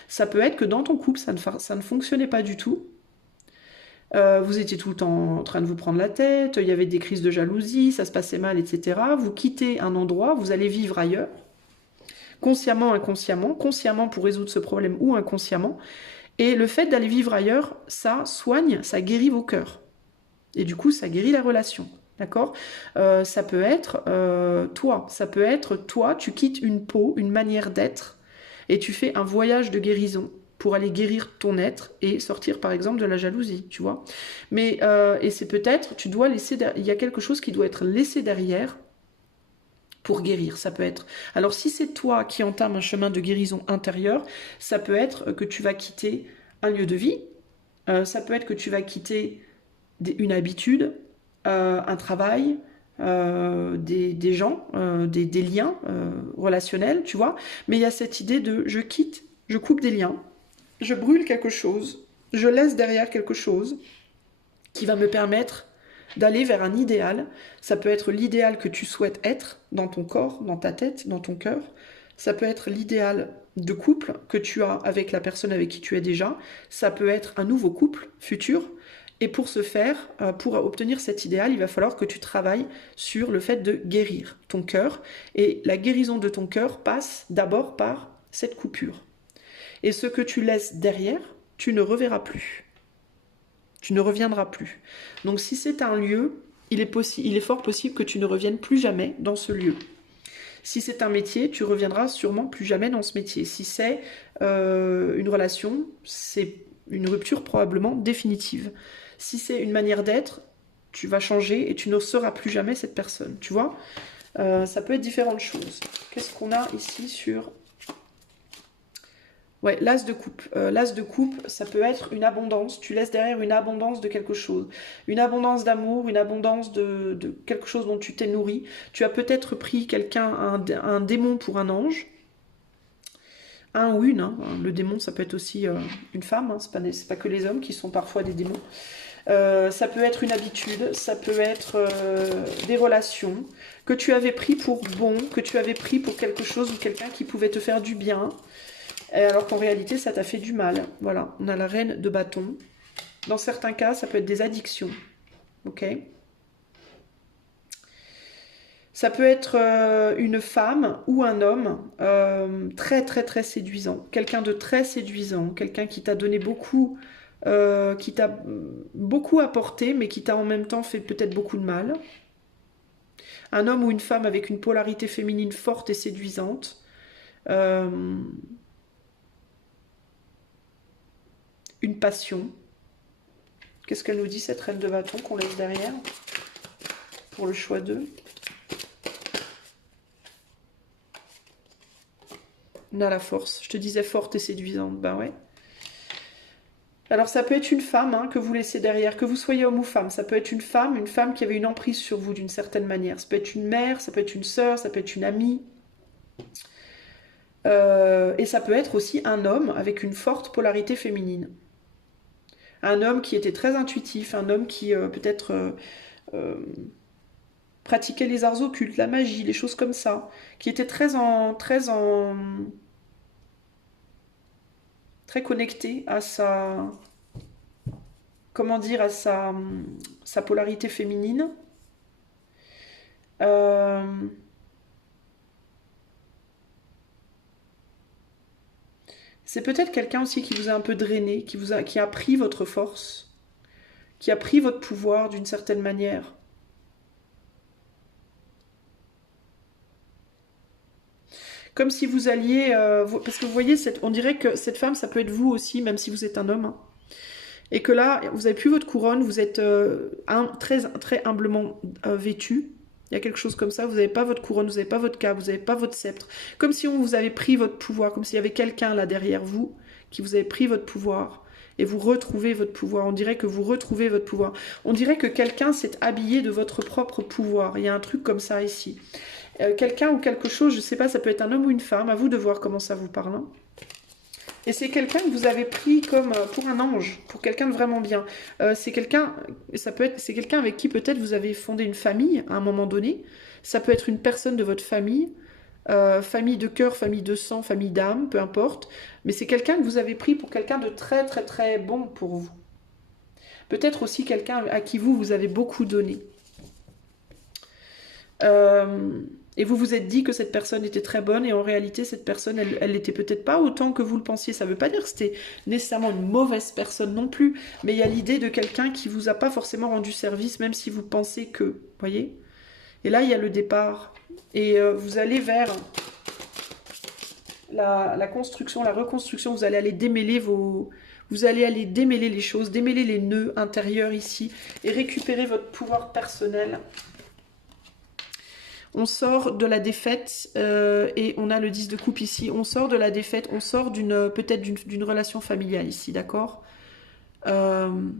Ça peut être que dans ton couple, ça ne fonctionnait pas du tout. Vous étiez tout le temps en train de vous prendre la tête, il y avait des crises de jalousie, ça se passait mal, etc. Vous quittez un endroit, vous allez vivre ailleurs, consciemment, inconsciemment, consciemment pour résoudre ce problème ou inconsciemment. Et le fait d'aller vivre ailleurs, ça soigne, ça guérit vos cœurs. Et du coup, ça guérit la relation. D'accord? Ça peut être toi, tu quittes une peau, une manière d'être, et tu fais un voyage de guérison pour aller guérir ton être et sortir par exemple de la jalousie, tu vois. Mais et c'est peut-être, il y a quelque chose qui doit être laissé derrière pour guérir, ça peut être. Alors si c'est toi qui entame un chemin de guérison intérieure, ça peut être que tu vas quitter un lieu de vie, ça peut être que tu vas quitter une habitude, un travail, des gens, des liens relationnels, tu vois. Mais il y a cette idée de je coupe des liens, je brûle quelque chose, je laisse derrière quelque chose qui va me permettre d'aller vers un idéal. Ça peut être l'idéal que tu souhaites être dans ton corps, dans ta tête, dans ton cœur. Ça peut être l'idéal de couple que tu as avec la personne avec qui tu es déjà. Ça peut être un nouveau couple futur. Et pour ce faire, pour obtenir cet idéal, il va falloir que tu travailles sur le fait de guérir ton cœur. Et la guérison de ton cœur passe d'abord par cette coupure. Et ce que tu laisses derrière, tu ne reverras plus. Tu ne reviendras plus. Donc si c'est un lieu, il est fort possible que tu ne reviennes plus jamais dans ce lieu. Si c'est un métier, tu reviendras sûrement plus jamais dans ce métier. Si c'est une relation, c'est une rupture probablement définitive. Si c'est une manière d'être, tu vas changer et tu ne seras plus jamais cette personne. Tu vois, ça peut être différentes choses. Qu'est-ce qu'on a ici sur... Ouais, l'as de coupe. L'as de coupe, ça peut être une abondance. Tu laisses derrière une abondance de quelque chose. Une abondance d'amour, une abondance de quelque chose dont tu t'es nourri. Tu as peut-être pris quelqu'un, un démon pour un ange. Un ou une. Hein. Le démon, ça peut être aussi une femme. Hein. C'est pas que les hommes qui sont parfois des démons. Ça peut être une habitude, ça peut être des relations que tu avais pris pour bon, que tu avais pris pour quelque chose ou quelqu'un qui pouvait te faire du bien. Alors qu'en réalité, ça t'a fait du mal. Voilà, on a la reine de bâton. Dans certains cas, ça peut être des addictions. Ok ? Ça peut être une femme ou un homme très, très, très séduisant. Quelqu'un de très séduisant. Quelqu'un qui t'a donné beaucoup, qui t'a beaucoup apporté, mais qui t'a en même temps fait peut-être beaucoup de mal. Un homme ou une femme avec une polarité féminine forte et séduisante. Une passion. Qu'est-ce qu'elle nous dit, cette reine de bâton qu'on laisse derrière pour le choix 2? On a la force. Je te disais forte et séduisante. Ben ouais. Alors ça peut être une femme hein, que vous laissez derrière, que vous soyez homme ou femme. Ça peut être une femme qui avait une emprise sur vous d'une certaine manière. Ça peut être une mère, ça peut être une sœur, ça peut être une amie. Et ça peut être aussi un homme avec une forte polarité féminine. Un homme qui était très intuitif, un homme qui peut-être pratiquait les arts occultes, la magie, les choses comme ça, qui était très connecté à sa, comment dire, à sa polarité féminine. C'est peut-être quelqu'un aussi qui vous a un peu drainé, qui a pris votre force, qui a pris votre pouvoir d'une certaine manière. Comme si vous alliez... parce que vous voyez, on dirait que cette femme, ça peut être vous aussi, même si vous êtes un homme. Hein. Et que là, vous n'avez plus votre couronne, vous êtes très, très humblement vêtu. Il y a quelque chose comme ça, vous n'avez pas votre couronne, vous n'avez pas votre cape, vous n'avez pas votre sceptre. Comme si on vous avait pris votre pouvoir, comme s'il y avait quelqu'un là derrière vous qui vous avait pris votre pouvoir. Et vous retrouvez votre pouvoir. On dirait que vous retrouvez votre pouvoir. On dirait que quelqu'un s'est habillé de votre propre pouvoir. Il y a un truc comme ça ici. Quelqu'un ou quelque chose, je ne sais pas, ça peut être un homme ou une femme, à vous de voir comment ça vous parle. Hein. Et c'est quelqu'un que vous avez pris comme pour un ange, pour quelqu'un de vraiment bien. C'est quelqu'un avec qui peut-être vous avez fondé une famille à un moment donné. Ça peut être une personne de votre famille, famille de cœur, famille de sang, famille d'âme, peu importe. Mais c'est quelqu'un que vous avez pris pour quelqu'un de très très très bon pour vous. Peut-être aussi quelqu'un à qui vous avez beaucoup donné. Et vous vous êtes dit que cette personne était très bonne et en réalité cette personne elle n'était peut-être pas autant que vous le pensiez. Ça ne veut pas dire que c'était nécessairement une mauvaise personne non plus, mais il y a l'idée de quelqu'un qui vous a pas forcément rendu service même si vous pensez que, voyez. Et là il y a le départ et vous allez vers la construction, la reconstruction. Vous allez aller démêler les choses, démêler les nœuds intérieurs ici et récupérer votre pouvoir personnel. On sort de la défaite et on a le 10 de coupe ici. On sort de la défaite, on sort peut-être d'une relation familiale ici, d'accord. On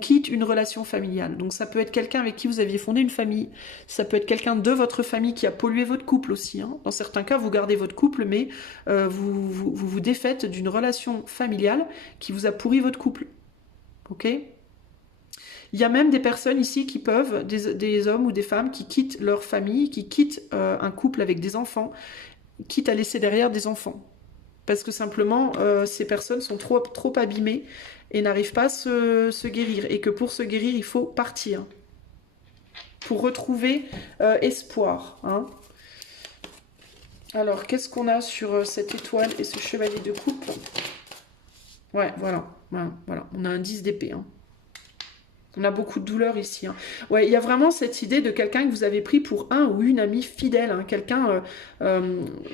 quitte une relation familiale. Donc ça peut être quelqu'un avec qui vous aviez fondé une famille. Ça peut être quelqu'un de votre famille qui a pollué votre couple aussi. Hein. Dans certains cas, vous gardez votre couple, mais vous défaites d'une relation familiale qui vous a pourri votre couple. Ok ? Il y a même des personnes ici qui peuvent, des hommes ou des femmes qui quittent leur famille, qui quittent un couple avec des enfants, quitte à laisser derrière des enfants. Parce que simplement, ces personnes sont trop abîmées et n'arrivent pas à se guérir. Et que pour se guérir, il faut partir. Pour retrouver espoir. Hein. Alors, qu'est-ce qu'on a sur cette étoile et ce chevalier de coupe? Ouais, voilà. On a un 10 d'épée. Hein. On a beaucoup de douleur ici. Hein. Ouais, il y a vraiment cette idée de quelqu'un que vous avez pris pour un ou une amie fidèle. Hein. Quelqu'un,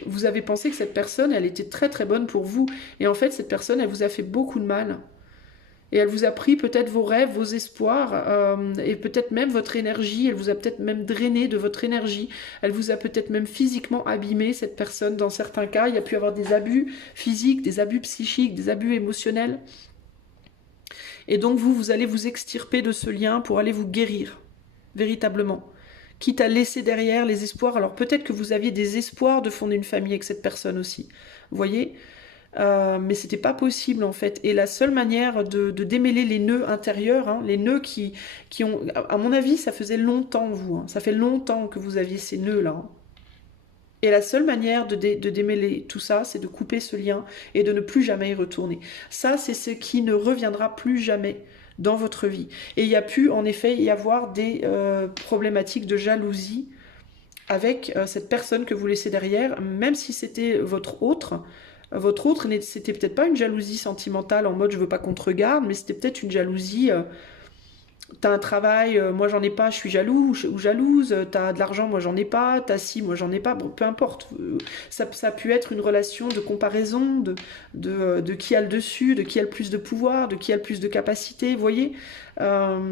vous avez pensé que cette personne, elle était très très bonne pour vous. Et en fait, cette personne, elle vous a fait beaucoup de mal. Et elle vous a pris peut-être vos rêves, vos espoirs, et peut-être même votre énergie. Elle vous a peut-être même drainé de votre énergie. Elle vous a peut-être même physiquement abîmé, cette personne. Dans certains cas, il y a pu y avoir des abus physiques, des abus psychiques, des abus émotionnels. Et donc vous allez vous extirper de ce lien pour aller vous guérir, véritablement. Quitte à laisser derrière les espoirs. Alors peut-être que vous aviez des espoirs de fonder une famille avec cette personne aussi. Vous voyez, mais c'était pas possible en fait. Et la seule manière de démêler les nœuds intérieurs, hein, les nœuds qui ont... À mon avis, ça faisait longtemps, vous. Hein, ça fait longtemps que vous aviez ces nœuds-là. Hein. Et la seule manière de démêler tout ça, c'est de couper ce lien et de ne plus jamais y retourner. Ça, c'est ce qui ne reviendra plus jamais dans votre vie. Et il y a pu, en effet, y avoir des problématiques de jalousie avec cette personne que vous laissez derrière, même si c'était votre autre. Votre autre, c'était peut-être pas une jalousie sentimentale en mode je veux pas qu'on te regarde, mais c'était peut-être une jalousie... T'as un travail, moi j'en ai pas, je suis jaloux ou jalouse, t'as de l'argent, moi j'en ai pas, t'as ci, moi j'en ai pas, bon, peu importe. Ça a pu être une relation de comparaison, de qui a le dessus, de qui a le plus de pouvoir, de qui a le plus de capacité, vous voyez.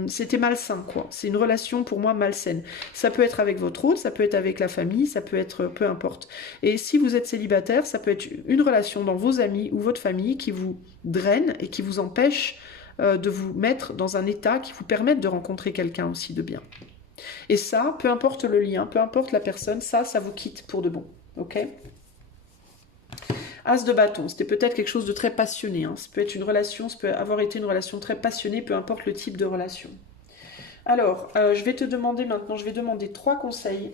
C'était malsain, quoi. C'est une relation pour moi malsaine. Ça peut être avec votre autre, ça peut être avec la famille, ça peut être peu importe. Et si vous êtes célibataire, ça peut être une relation dans vos amis ou votre famille qui vous draine et qui vous empêche de vous mettre dans un état qui vous permette de rencontrer quelqu'un aussi de bien. Et ça, peu importe le lien, peu importe la personne, ça vous quitte pour de bon. Ok ? As de bâton, c'était peut-être quelque chose de très passionné. Hein. Ça peut être une relation, ça peut avoir été une relation très passionnée, peu importe le type de relation. Alors, je vais te demander maintenant, je vais demander 3 conseils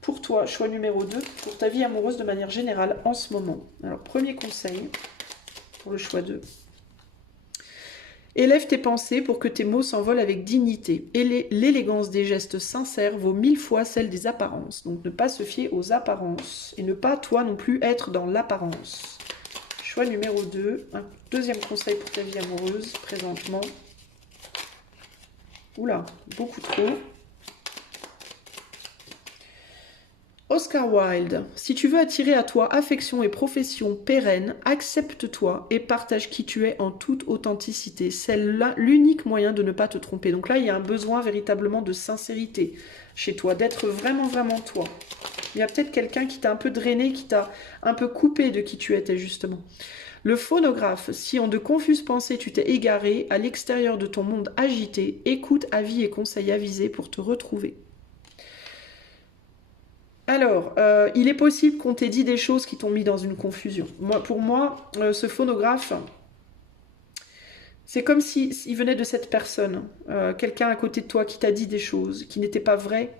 pour toi, choix numéro 2, pour ta vie amoureuse de manière générale en ce moment. Alors, premier conseil pour le choix 2. Élève tes pensées pour que tes mots s'envolent avec dignité. Et l'élégance des gestes sincères vaut 1000 fois celle des apparences. Donc ne pas se fier aux apparences. Et ne pas, toi non plus, être dans l'apparence. Choix numéro 2. Un deuxième conseil pour ta vie amoureuse, présentement. Oula, beaucoup trop. Oscar Wilde, si tu veux attirer à toi affection et profession pérenne, accepte-toi et partage qui tu es en toute authenticité. C'est l'unique moyen de ne pas te tromper. Donc là, il y a un besoin véritablement de sincérité chez toi, d'être vraiment, vraiment toi. Il y a peut-être quelqu'un qui t'a un peu drainé, qui t'a un peu coupé de qui tu étais justement. Le phonographe, si en de confuses pensées tu t'es égaré, à l'extérieur de ton monde agité, écoute avis et conseils avisés pour te retrouver. Alors, il est possible qu'on t'ait dit des choses qui t'ont mis dans une confusion. Pour moi, ce phonographe, c'est comme s'il venait de cette personne, quelqu'un à côté de toi qui t'a dit des choses qui n'étaient pas vraies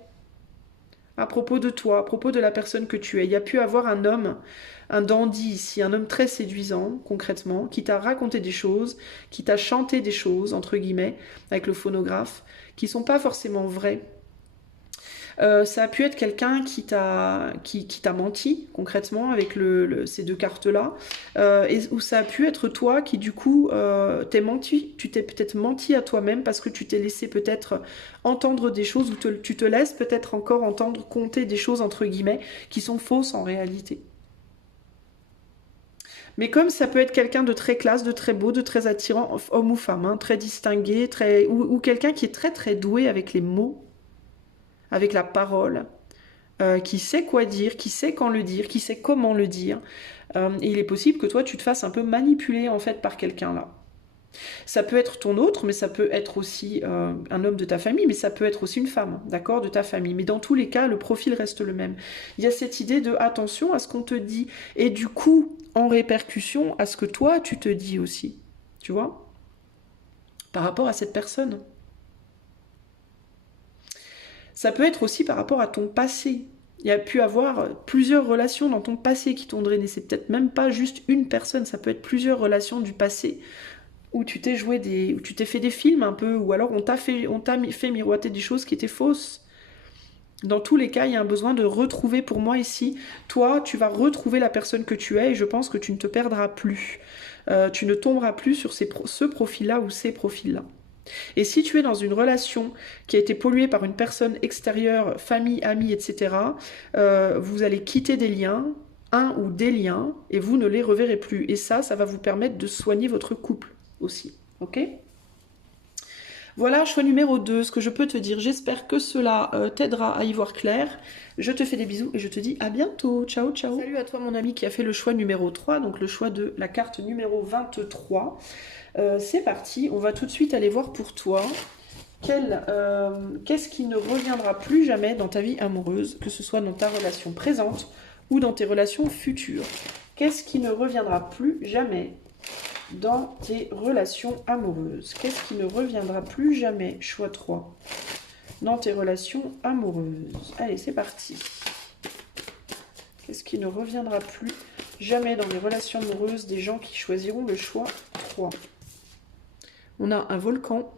à propos de toi, à propos de la personne que tu es. Il y a pu avoir un homme, un dandy ici, un homme très séduisant, concrètement, qui t'a raconté des choses, qui t'a chanté des choses, entre guillemets, avec le phonographe, qui ne sont pas forcément vraies. Ça a pu être quelqu'un qui t'a menti concrètement avec ces 2 cartes-là, ou ça a pu être toi qui du coup t'es menti, tu t'es peut-être menti à toi-même parce que tu t'es laissé peut-être entendre des choses ou tu te laisses peut-être encore entendre compter des choses entre guillemets qui sont fausses en réalité. Mais comme ça peut être quelqu'un de très classe, de très beau, de très attirant, homme ou femme, hein, très distingué, ou quelqu'un qui est très très doué avec les mots, avec la parole, qui sait quoi dire, qui sait quand le dire, qui sait comment le dire. Et il est possible que toi, tu te fasses un peu manipuler en fait par quelqu'un là. Ça peut être ton autre, mais ça peut être aussi un homme de ta famille, mais ça peut être aussi une femme, d'accord, de ta famille. Mais dans tous les cas, le profil reste le même. Il y a cette idée de attention à ce qu'on te dit, et du coup, en répercussion, à ce que toi, tu te dis aussi, tu vois, par rapport à cette personne. Ça peut être aussi par rapport à ton passé. Il y a pu avoir plusieurs relations dans ton passé qui t'ont drainé. C'est peut-être même pas juste une personne, ça peut être plusieurs relations du passé où tu t'es où tu t'es fait des films un peu, ou alors on t'a fait miroiter des choses qui étaient fausses. Dans tous les cas, il y a un besoin de retrouver, pour moi ici, toi, tu vas retrouver la personne que tu es et je pense que tu ne te perdras plus. Tu ne tomberas plus sur ce profil-là ou ces profils-là. Et si tu es dans une relation qui a été polluée par une personne extérieure, famille, amis, etc., vous allez quitter des liens, un ou des liens, et vous ne les reverrez plus. Et ça va vous permettre de soigner votre couple aussi. Ok ? Voilà, choix numéro 2, ce que je peux te dire. J'espère que cela t'aidera à y voir clair. Je te fais des bisous et je te dis à bientôt. Ciao, ciao. Salut à toi mon ami qui a fait le choix numéro 3, donc le choix de la carte numéro 23. C'est parti, on va tout de suite aller voir pour toi qu'est-ce qui ne reviendra plus jamais dans ta vie amoureuse, que ce soit dans ta relation présente ou dans tes relations futures. Qu'est-ce qui ne reviendra plus jamais dans tes relations amoureuses? Qu'est-ce qui ne reviendra plus jamais, choix 3, dans tes relations amoureuses? Allez, c'est parti. Qu'est-ce qui ne reviendra plus jamais dans les relations amoureuses des gens qui choisiront le choix 3? On a un volcan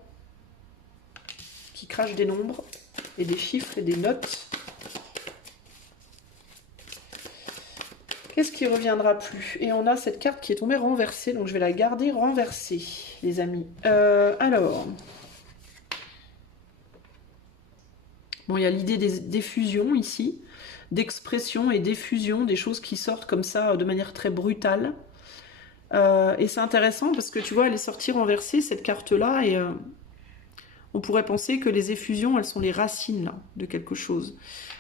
qui crache des nombres et des chiffres et des notes. Qu'est-ce qui reviendra plus? Et on a cette carte qui est tombée renversée, donc je vais la garder renversée, les amis. Alors, bon, il y a l'idée des fusions ici, d'expression et d'effusion, des choses qui sortent comme ça de manière très brutale. Et c'est intéressant parce que tu vois, elle est sortie renversée, cette carte-là, et on pourrait penser que les effusions, elles sont les racines là, de quelque chose.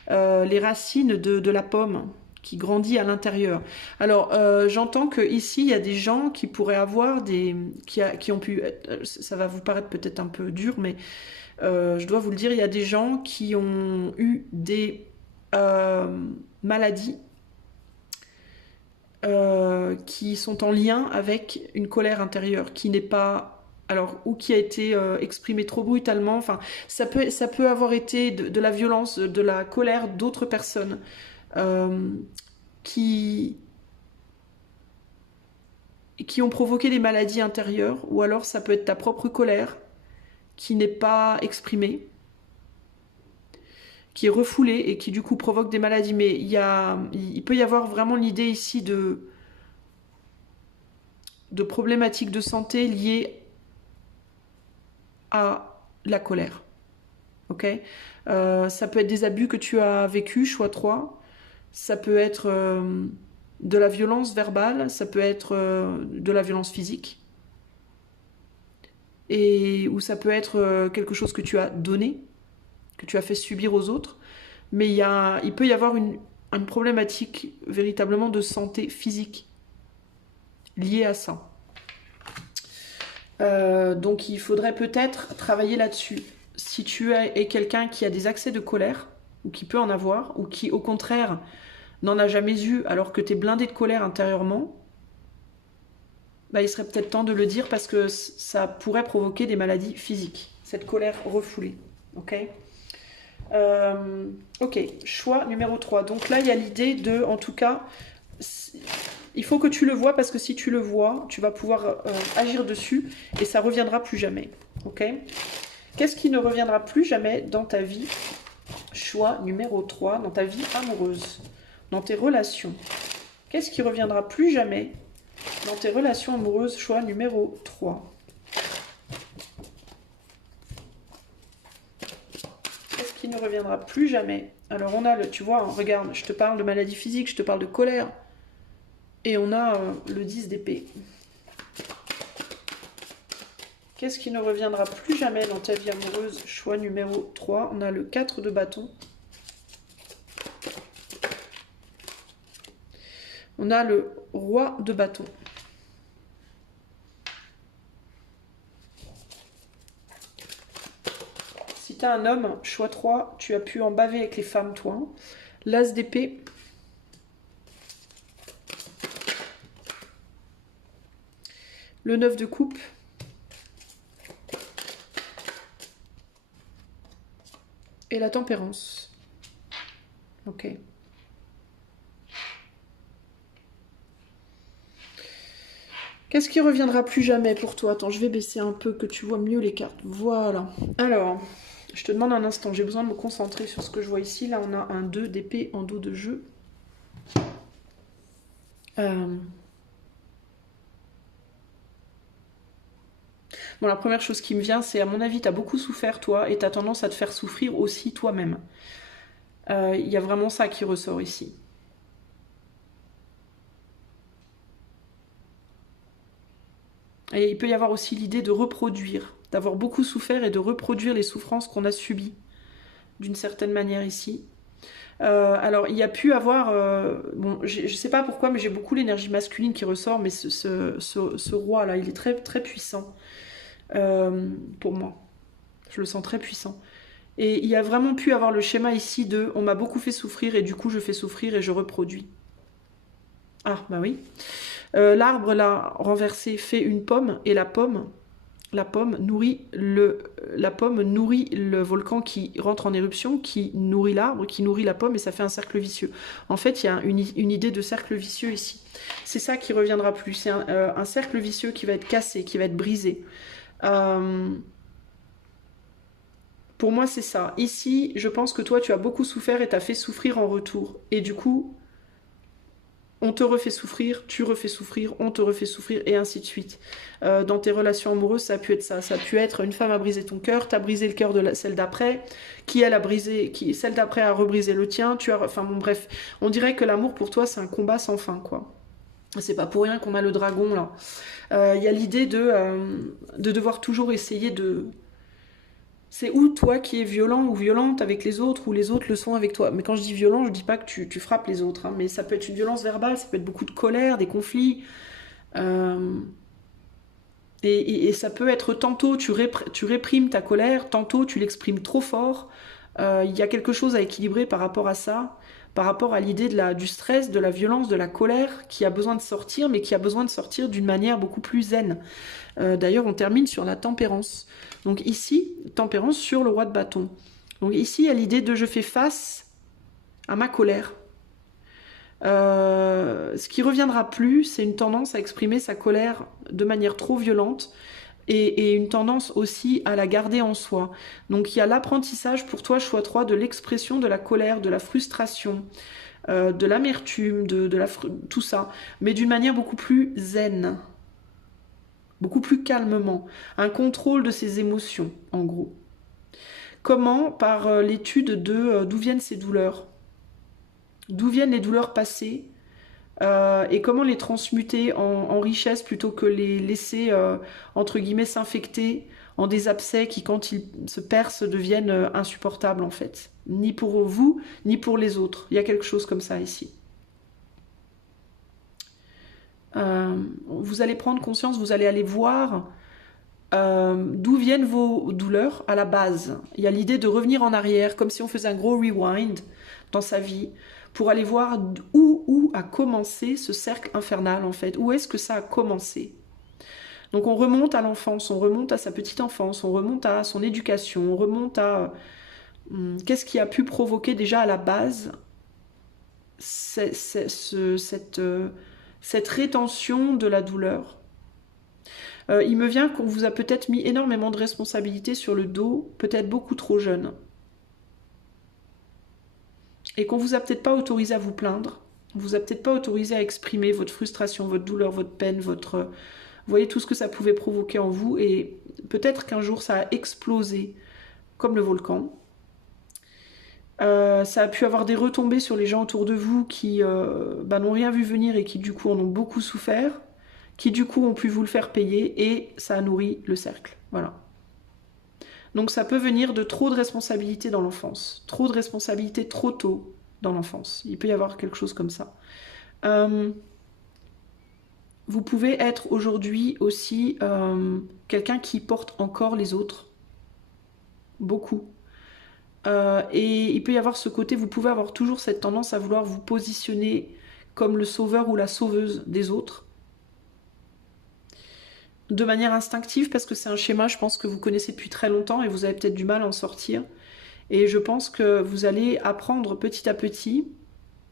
Les racines de la pomme qui grandit à l'intérieur. Alors, j'entends que ici il y a des gens qui pourraient avoir qui ont pu... Ça va vous paraître peut-être un peu dur, mais je dois vous le dire, il y a des gens qui ont eu des maladies qui sont en lien avec une colère intérieure qui n'est pas, alors, ou qui a été exprimée trop brutalement. Enfin, ça peut avoir été de la violence, de la colère d'autres personnes qui ont provoqué des maladies intérieures, ou alors ça peut être ta propre colère qui n'est pas exprimée, qui est refoulée et qui du coup provoque des maladies. Mais il peut y avoir vraiment l'idée ici de problématiques de santé liées à la colère. Ok, ça peut être des abus que tu as vécu, choix 3. Ça peut être de la violence verbale, ça peut être de la violence physique. Ou ça peut être quelque chose que tu as donné, que tu as fait subir aux autres. Mais il peut y avoir une problématique véritablement de santé physique liée à ça. Donc il faudrait peut-être travailler là-dessus. Si tu es quelqu'un qui a des accès de colère, ou qui peut en avoir, ou qui au contraire n'en a jamais eu alors que tu es blindé de colère intérieurement, bah, il serait peut-être temps de le dire parce que ça pourrait provoquer des maladies physiques, cette colère refoulée. Ok, ok, choix numéro 3. Donc là, il y a l'idée de, en tout cas, il faut que tu le vois parce que si tu le vois, tu vas pouvoir agir dessus et ça reviendra plus jamais. Ok, qu'est-ce qui ne reviendra plus jamais dans ta vie? Choix numéro 3, dans ta vie amoureuse, dans tes relations. Qu'est-ce qui reviendra plus jamais dans tes relations amoureuses? Choix numéro 3. Qu'est-ce qui ne reviendra plus jamais? Alors on a, tu vois, regarde, je te parle de maladie physique, je te parle de colère. Et on a le 10 d'épée. Qu'est-ce qui ne reviendra plus jamais dans ta vie amoureuse? Choix numéro 3. On a le 4 de bâton. On a le roi de bâton. Si tu as un homme, choix 3, tu as pu en baver avec les femmes, toi. L'as d'épée. Le 9 de coupe. et la tempérance. Ok. Qu'est-ce qui reviendra plus jamais pour toi? Attends, je vais baisser un peu que tu vois mieux les cartes. Voilà. Alors, je te demande un instant, j'ai besoin de me concentrer sur ce que je vois ici. Là, on a un 2 d'épée en dos de jeu. Bon, la première chose qui me vient, c'est à mon avis, tu as beaucoup souffert, toi, et tu as tendance à te faire souffrir aussi toi-même. Il y a vraiment ça qui ressort ici. Et il peut y avoir aussi l'idée de reproduire, d'avoir beaucoup souffert et de reproduire les souffrances qu'on a subies, d'une certaine manière ici. Alors, il y a pu avoir... bon, je ne sais pas pourquoi, mais j'ai beaucoup l'énergie masculine qui ressort, mais ce roi-là, il est très, très puissant pour moi. Je le sens très puissant. Et il y a vraiment pu avoir le schéma ici de « on m'a beaucoup fait souffrir et du coup je fais souffrir et je reproduis ». Ah, bah oui. L'arbre là, renversé, fait une pomme et la pomme nourrit le volcan qui rentre en éruption, qui nourrit l'arbre, qui nourrit la pomme et ça fait un cercle vicieux. En fait, il y a une idée de cercle vicieux ici. C'est ça qui reviendra plus. C'est un cercle vicieux qui va être cassé, qui va être brisé. Pour moi, c'est ça. Ici, je pense que toi, tu as beaucoup souffert et t'as fait souffrir en retour. Et du coup, on te refait souffrir, tu refais souffrir, on te refait souffrir, et ainsi de suite. Dans tes relations amoureuses, ça a pu être ça. Ça a pu être une femme a brisé ton cœur, t'as brisé le cœur de celle d'après, celle d'après a rebrisé le tien, enfin bon, bref. On dirait que l'amour pour toi, c'est un combat sans fin, quoi. C'est pas pour rien qu'on a le dragon, là. Il y a l'idée de devoir toujours essayer de... C'est ou toi qui es violent ou violente avec les autres, ou les autres le sont avec toi. Mais quand je dis violent, je dis pas que tu frappes les autres, hein, mais ça peut être une violence verbale, ça peut être beaucoup de colère, des conflits. Euh, et ça peut être tantôt tu réprimes ta colère, tantôt tu l'exprimes trop fort. Il y a quelque chose à équilibrer par rapport à ça, par rapport à l'idée du stress, de la violence, de la colère, qui a besoin de sortir, mais qui a besoin de sortir d'une manière beaucoup plus zen. D'ailleurs, on termine sur la tempérance. Donc ici, tempérance sur le roi de bâton. Donc ici, il y a l'idée de je fais face à ma colère. Ce qui reviendra plus, c'est une tendance à exprimer sa colère de manière trop violente et une tendance aussi à la garder en soi. Donc il y a l'apprentissage pour toi, choix 3, de l'expression de la colère, de la frustration, de l'amertume, tout ça, mais d'une manière beaucoup plus zen, beaucoup plus calmement. Un contrôle de ses émotions, en gros. Comment? Par l'étude de d'où viennent ces douleurs. D'où viennent les douleurs passées et comment les transmuter en richesse plutôt que les laisser, entre guillemets, s'infecter en des abcès qui, quand ils se percent, deviennent insupportables, en fait. Ni pour vous, ni pour les autres. Il y a quelque chose comme ça ici. Vous allez prendre conscience, vous allez aller voir d'où viennent vos douleurs à la base. Il y a l'idée de revenir en arrière, comme si on faisait un gros rewind dans sa vie, pour aller voir où a commencé ce cercle infernal, en fait. Où est-ce que ça a commencé? Donc on remonte à l'enfance, on remonte à sa petite enfance, on remonte à son éducation, on remonte à... qu'est-ce qui a pu provoquer déjà à la base cette rétention de la douleur? Il me vient qu'on vous a peut-être mis énormément de responsabilités sur le dos, peut-être beaucoup trop jeune. Et qu'on vous a peut-être pas autorisé à vous plaindre, on vous a peut-être pas autorisé à exprimer votre frustration, votre douleur, votre peine, votre... Vous voyez tout ce que ça pouvait provoquer en vous, et peut-être qu'un jour ça a explosé, comme le volcan. Ça a pu avoir des retombées sur les gens autour de vous qui n'ont rien vu venir et qui du coup en ont beaucoup souffert, qui du coup ont pu vous le faire payer, et ça a nourri le cercle. Voilà. Donc ça peut venir de trop de responsabilités dans l'enfance, trop de responsabilités trop tôt dans l'enfance. Il peut y avoir quelque chose comme ça. Vous pouvez être aujourd'hui aussi quelqu'un qui porte encore les autres. Beaucoup. Et il peut y avoir ce côté, vous pouvez avoir toujours cette tendance à vouloir vous positionner comme le sauveur ou la sauveuse des autres. De manière instinctive, parce que c'est un schéma, je pense, que vous connaissez depuis très longtemps et vous avez peut-être du mal à en sortir. Et je pense que vous allez apprendre petit à petit.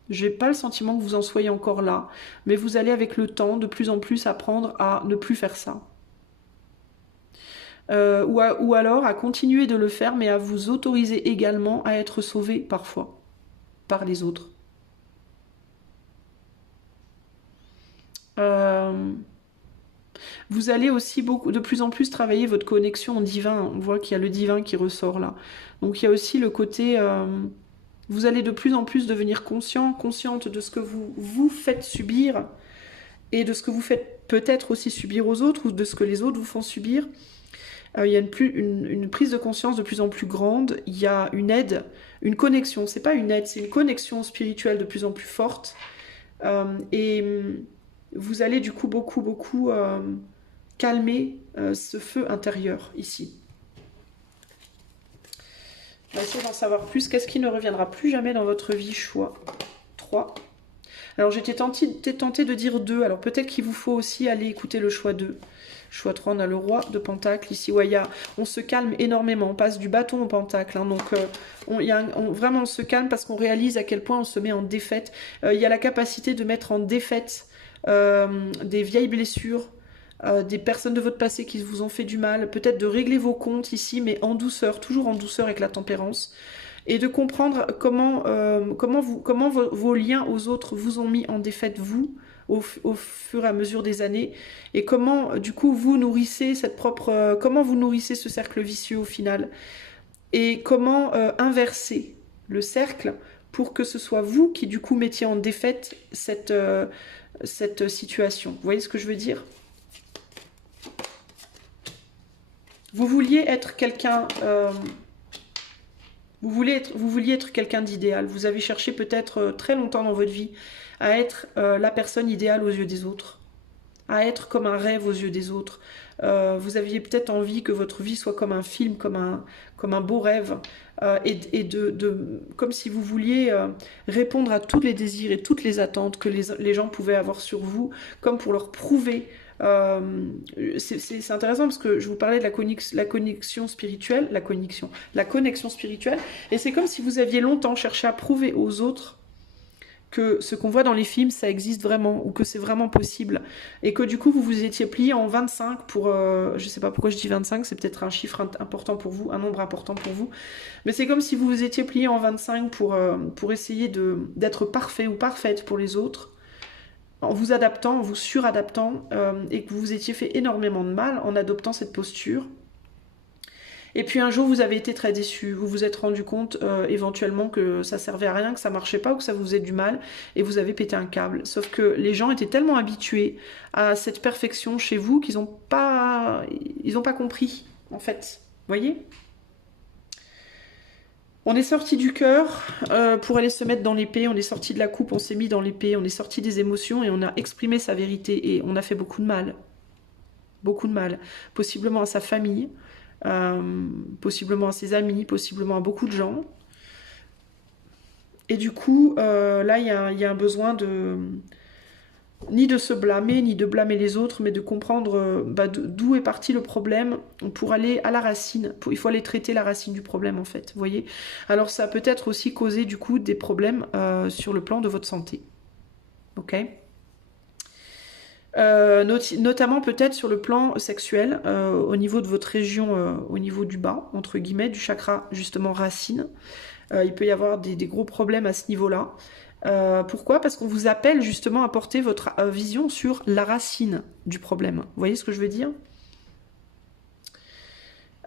Je n'ai pas le sentiment que vous en soyez encore là, mais vous allez avec le temps de plus en plus apprendre à ne plus faire ça. Ou alors à continuer de le faire, mais à vous autoriser également à être sauvé parfois, par les autres. Vous allez aussi de plus en plus travailler votre connexion au divin. On voit qu'il y a le divin qui ressort là. Donc il y a aussi le côté... vous allez de plus en plus devenir consciente de ce que vous faites subir et de ce que vous faites peut-être aussi subir aux autres ou de ce que les autres vous font subir. Il y a une prise de conscience de plus en plus grande. Il y a une aide, une connexion. C'est pas une aide, c'est une connexion spirituelle de plus en plus forte. Et vous allez du coup beaucoup calmer ce feu intérieur ici. On va essayer d'en savoir plus. Qu'est-ce qui ne reviendra plus jamais dans votre vie? Choix 3. Alors j'étais tentée de dire 2. Alors peut-être qu'il vous faut aussi aller écouter le choix 2. Choix 3, on a le roi de pentacle ici. Ouais, on se calme énormément. On passe du bâton au pentacle. Hein, donc vraiment on se calme parce qu'on réalise à quel point on se met en défaite. Il y a la capacité de mettre en défaite des vieilles blessures, des personnes de votre passé qui vous ont fait du mal, peut-être de régler vos comptes ici, mais en douceur, toujours en douceur avec la tempérance, et de comprendre comment vos liens aux autres vous ont mis en défaite, vous, au fur et à mesure des années, et comment, du coup, vous nourrissez comment vous nourrissez ce cercle vicieux au final, et comment inverser le cercle pour que ce soit vous qui, du coup, mettiez en défaite cette situation. Vous voyez ce que je veux dire ? Vous vouliez être quelqu'un... vous vouliez être quelqu'un d'idéal. Vous avez cherché peut-être très longtemps dans votre vie à être la personne idéale aux yeux des autres. À être comme un rêve aux yeux des autres. Vous aviez peut-être envie que votre vie soit comme un film, comme un beau rêve. Comme si vous vouliez répondre à tous les désirs et toutes les attentes que les gens pouvaient avoir sur vous, comme pour leur prouver. C'est intéressant parce que je vous parlais de la connexion spirituelle, la connexion spirituelle, et c'est comme si vous aviez longtemps cherché à prouver aux autres que ce qu'on voit dans les films, ça existe vraiment, ou que c'est vraiment possible, et que du coup vous vous étiez plié en 25 pour, je sais pas pourquoi je dis 25, c'est peut-être un chiffre important pour vous, un nombre important pour vous, mais c'est comme si vous vous étiez plié en 25 pour essayer d'être parfait ou parfaite pour les autres, en vous adaptant, en vous suradaptant, et que vous vous étiez fait énormément de mal en adoptant cette posture. Et puis un jour, vous avez été très déçu. Vous vous êtes rendu compte éventuellement que ça servait à rien, que ça marchait pas ou que ça vous faisait du mal, et vous avez pété un câble. Sauf que les gens étaient tellement habitués à cette perfection chez vous qu'ils n'ont pas compris, en fait. Vous voyez ? On est sorti du cœur pour aller se mettre dans l'épée, on est sorti de la coupe, on s'est mis dans l'épée, on est sorti des émotions et on a exprimé sa vérité, et on a fait beaucoup de mal. Beaucoup de mal. Possiblement à sa famille, possiblement à ses amis, possiblement à beaucoup de gens. Et du coup, là, il y a un besoin ni de se blâmer, ni de blâmer les autres, mais de comprendre d'où est parti le problème pour aller à la racine. Il faut aller traiter la racine du problème, en fait. Vous voyez ? Alors, ça peut être aussi causé, du coup, des problèmes sur le plan de votre santé. Ok ? Notamment peut-être sur le plan sexuel, au niveau de votre région, au niveau du bas, entre guillemets, du chakra, justement, racine. Il peut y avoir des gros problèmes à ce niveau-là. Pourquoi ? Parce qu'on vous appelle justement à porter votre vision sur la racine du problème. Vous voyez ce que je veux dire ?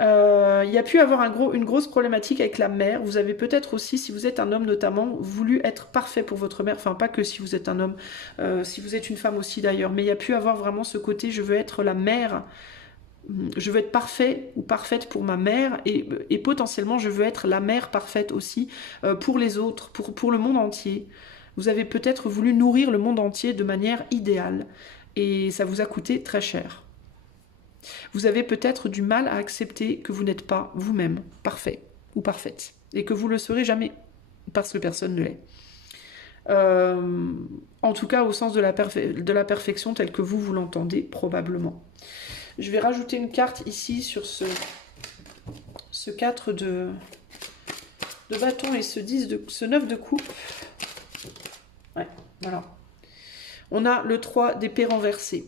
Il y a pu avoir une grosse problématique avec la mère. Vous avez peut-être aussi, si vous êtes un homme notamment, voulu être parfait pour votre mère. Enfin, pas que si vous êtes un homme, si vous êtes une femme aussi d'ailleurs. Mais il y a pu avoir vraiment ce côté, je veux être la mère, je veux être parfait ou parfaite pour ma mère, et potentiellement je veux être la mère parfaite aussi pour les autres, pour le monde entier. Vous avez peut-être voulu nourrir le monde entier de manière idéale, et ça vous a coûté très cher. Vous avez peut-être du mal à accepter que vous n'êtes pas vous-même parfait ou parfaite, et que vous ne le serez jamais, parce que personne ne l'est. En tout cas au sens de la perfection telle que vous l'entendez probablement. Je vais rajouter une carte ici sur ce 4 de de bâton et ce 9 de coupe. Ouais, voilà. On a le 3 d'épée renversé.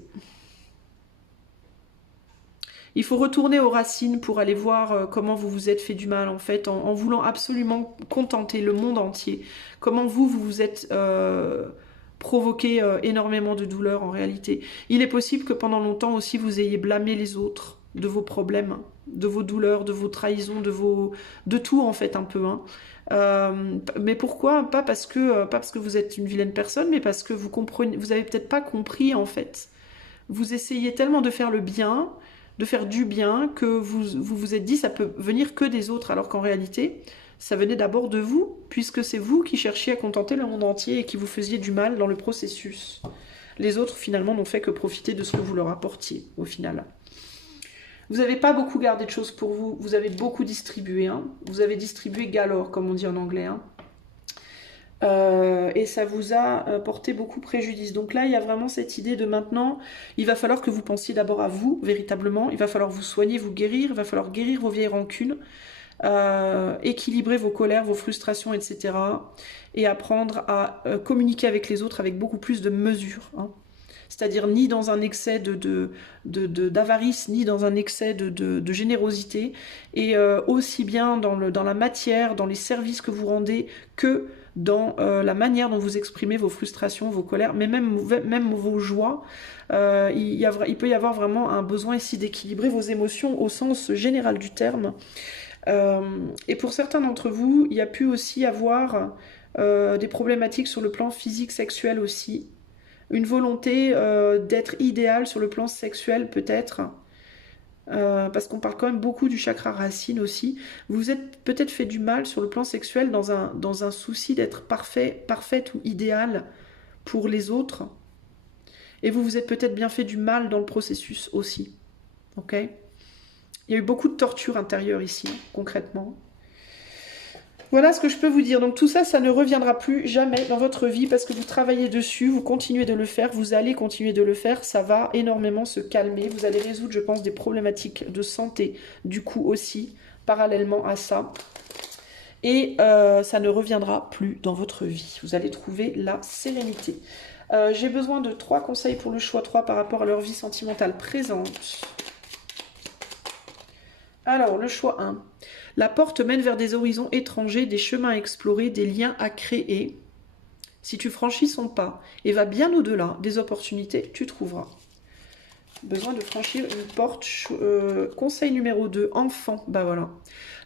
Il faut retourner aux racines pour aller voir comment vous vous êtes fait du mal, en fait, en voulant absolument contenter le monde entier. Comment vous vous êtes provoqué énormément de douleur, en réalité. Il est possible que pendant longtemps aussi, vous ayez blâmé les autres de vos problèmes, de vos douleurs, de vos trahisons, de tout, en fait, un peu. Hein. Mais pourquoi? Pas parce que vous êtes une vilaine personne, mais parce que vous avez peut-être pas compris, en fait. Vous essayez tellement de faire le bien, de faire du bien, que vous êtes dit ça peut venir que des autres, alors qu'en réalité, ça venait d'abord de vous, puisque c'est vous qui cherchiez à contenter le monde entier et qui vous faisiez du mal dans le processus. Les autres, finalement, n'ont fait que profiter de ce que vous leur apportiez, au final. Vous n'avez pas beaucoup gardé de choses pour vous, vous avez beaucoup distribué. Hein. Vous avez distribué galore, comme on dit en anglais. Hein. Et ça vous a porté beaucoup préjudice. Donc là, il y a vraiment cette idée de maintenant, il va falloir que vous pensiez d'abord à vous, véritablement. Il va falloir vous soigner, vous guérir. Il va falloir guérir vos vieilles rancunes, équilibrer vos colères, vos frustrations, etc. Et apprendre à communiquer avec les autres avec beaucoup plus de mesure. Hein. C'est-à-dire ni dans un excès d'avarice, ni dans un excès de générosité, et aussi bien dans la matière, dans les services que vous rendez, que dans la manière dont vous exprimez vos frustrations, vos colères, mais même vos joies. Il peut y avoir vraiment un besoin ici d'équilibrer vos émotions au sens général du terme. Et pour certains d'entre vous, il y a pu aussi avoir des problématiques sur le plan physique, sexuel aussi. Une volonté d'être idéal sur le plan sexuel peut-être, parce qu'on parle quand même beaucoup du chakra racine aussi. Vous vous êtes peut-être fait du mal sur le plan sexuel dans un souci d'être parfaite ou idéal pour les autres. Et vous vous êtes peut-être bien fait du mal dans le processus aussi. Ok ? Il y a eu beaucoup de torture intérieure ici, concrètement. Voilà ce que je peux vous dire. Donc tout ça, ça ne reviendra plus jamais dans votre vie parce que vous travaillez dessus, vous continuez de le faire, vous allez continuer de le faire, ça va énormément se calmer. Vous allez résoudre, je pense, des problématiques de santé du coup aussi, parallèlement à ça. Et ça ne reviendra plus dans votre vie. Vous allez trouver la sérénité. J'ai besoin de 3 conseils pour le choix 3 par rapport à leur vie sentimentale présente. Alors, le choix 1. La porte mène vers des horizons étrangers, des chemins à explorer, des liens à créer. Si tu franchis son pas et vas bien au-delà des opportunités, tu trouveras. Besoin de franchir une porte. Conseil numéro 2, enfant. Bah voilà.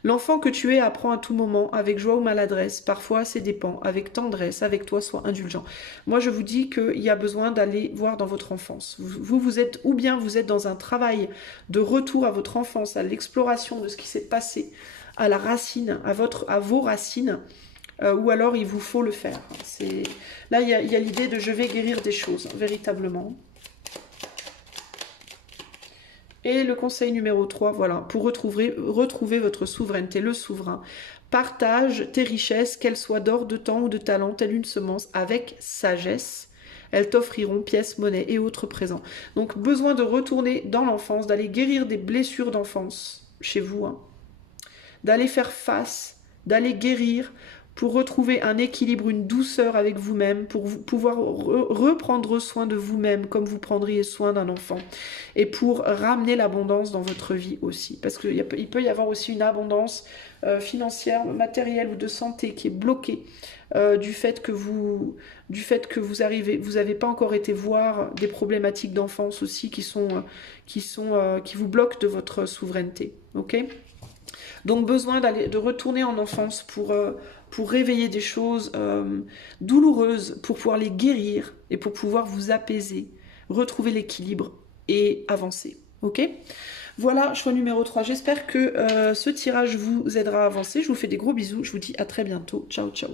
L'enfant que tu es apprend à tout moment, avec joie ou maladresse, parfois à ses dépens, avec tendresse, avec toi, sois indulgent. Moi, je vous dis qu'il y a besoin d'aller voir dans votre enfance. Vous êtes, ou bien vous êtes dans un travail de retour à votre enfance, à l'exploration de ce qui s'est passé, à la racine, à vos racines, ou alors il vous faut le faire. Là, il y a l'idée de je vais guérir des choses, véritablement. Et le conseil numéro 3, voilà, pour retrouver votre souveraineté, le souverain. Partage tes richesses, qu'elles soient d'or, de temps ou de talent, telle une semence, avec sagesse. Elles t'offriront pièces, monnaie et autres présents. Donc, besoin de retourner dans l'enfance, d'aller guérir des blessures d'enfance chez vous, hein. D'aller faire face, d'aller guérir, pour retrouver un équilibre, une douceur avec vous-même, pour pouvoir reprendre soin de vous-même comme vous prendriez soin d'un enfant, et pour ramener l'abondance dans votre vie aussi. Parce qu'il peut y avoir aussi une abondance financière, matérielle ou de santé qui est bloquée du fait que vous n'avez pas encore été voir des problématiques d'enfance aussi qui vous bloquent de votre souveraineté. Ok ? Donc besoin de retourner en enfance pour réveiller des choses douloureuses, pour pouvoir les guérir et pour pouvoir vous apaiser, retrouver l'équilibre et avancer. Ok ? Voilà, choix numéro 3. J'espère que ce tirage vous aidera à avancer. Je vous fais des gros bisous. Je vous dis à très bientôt. Ciao, ciao.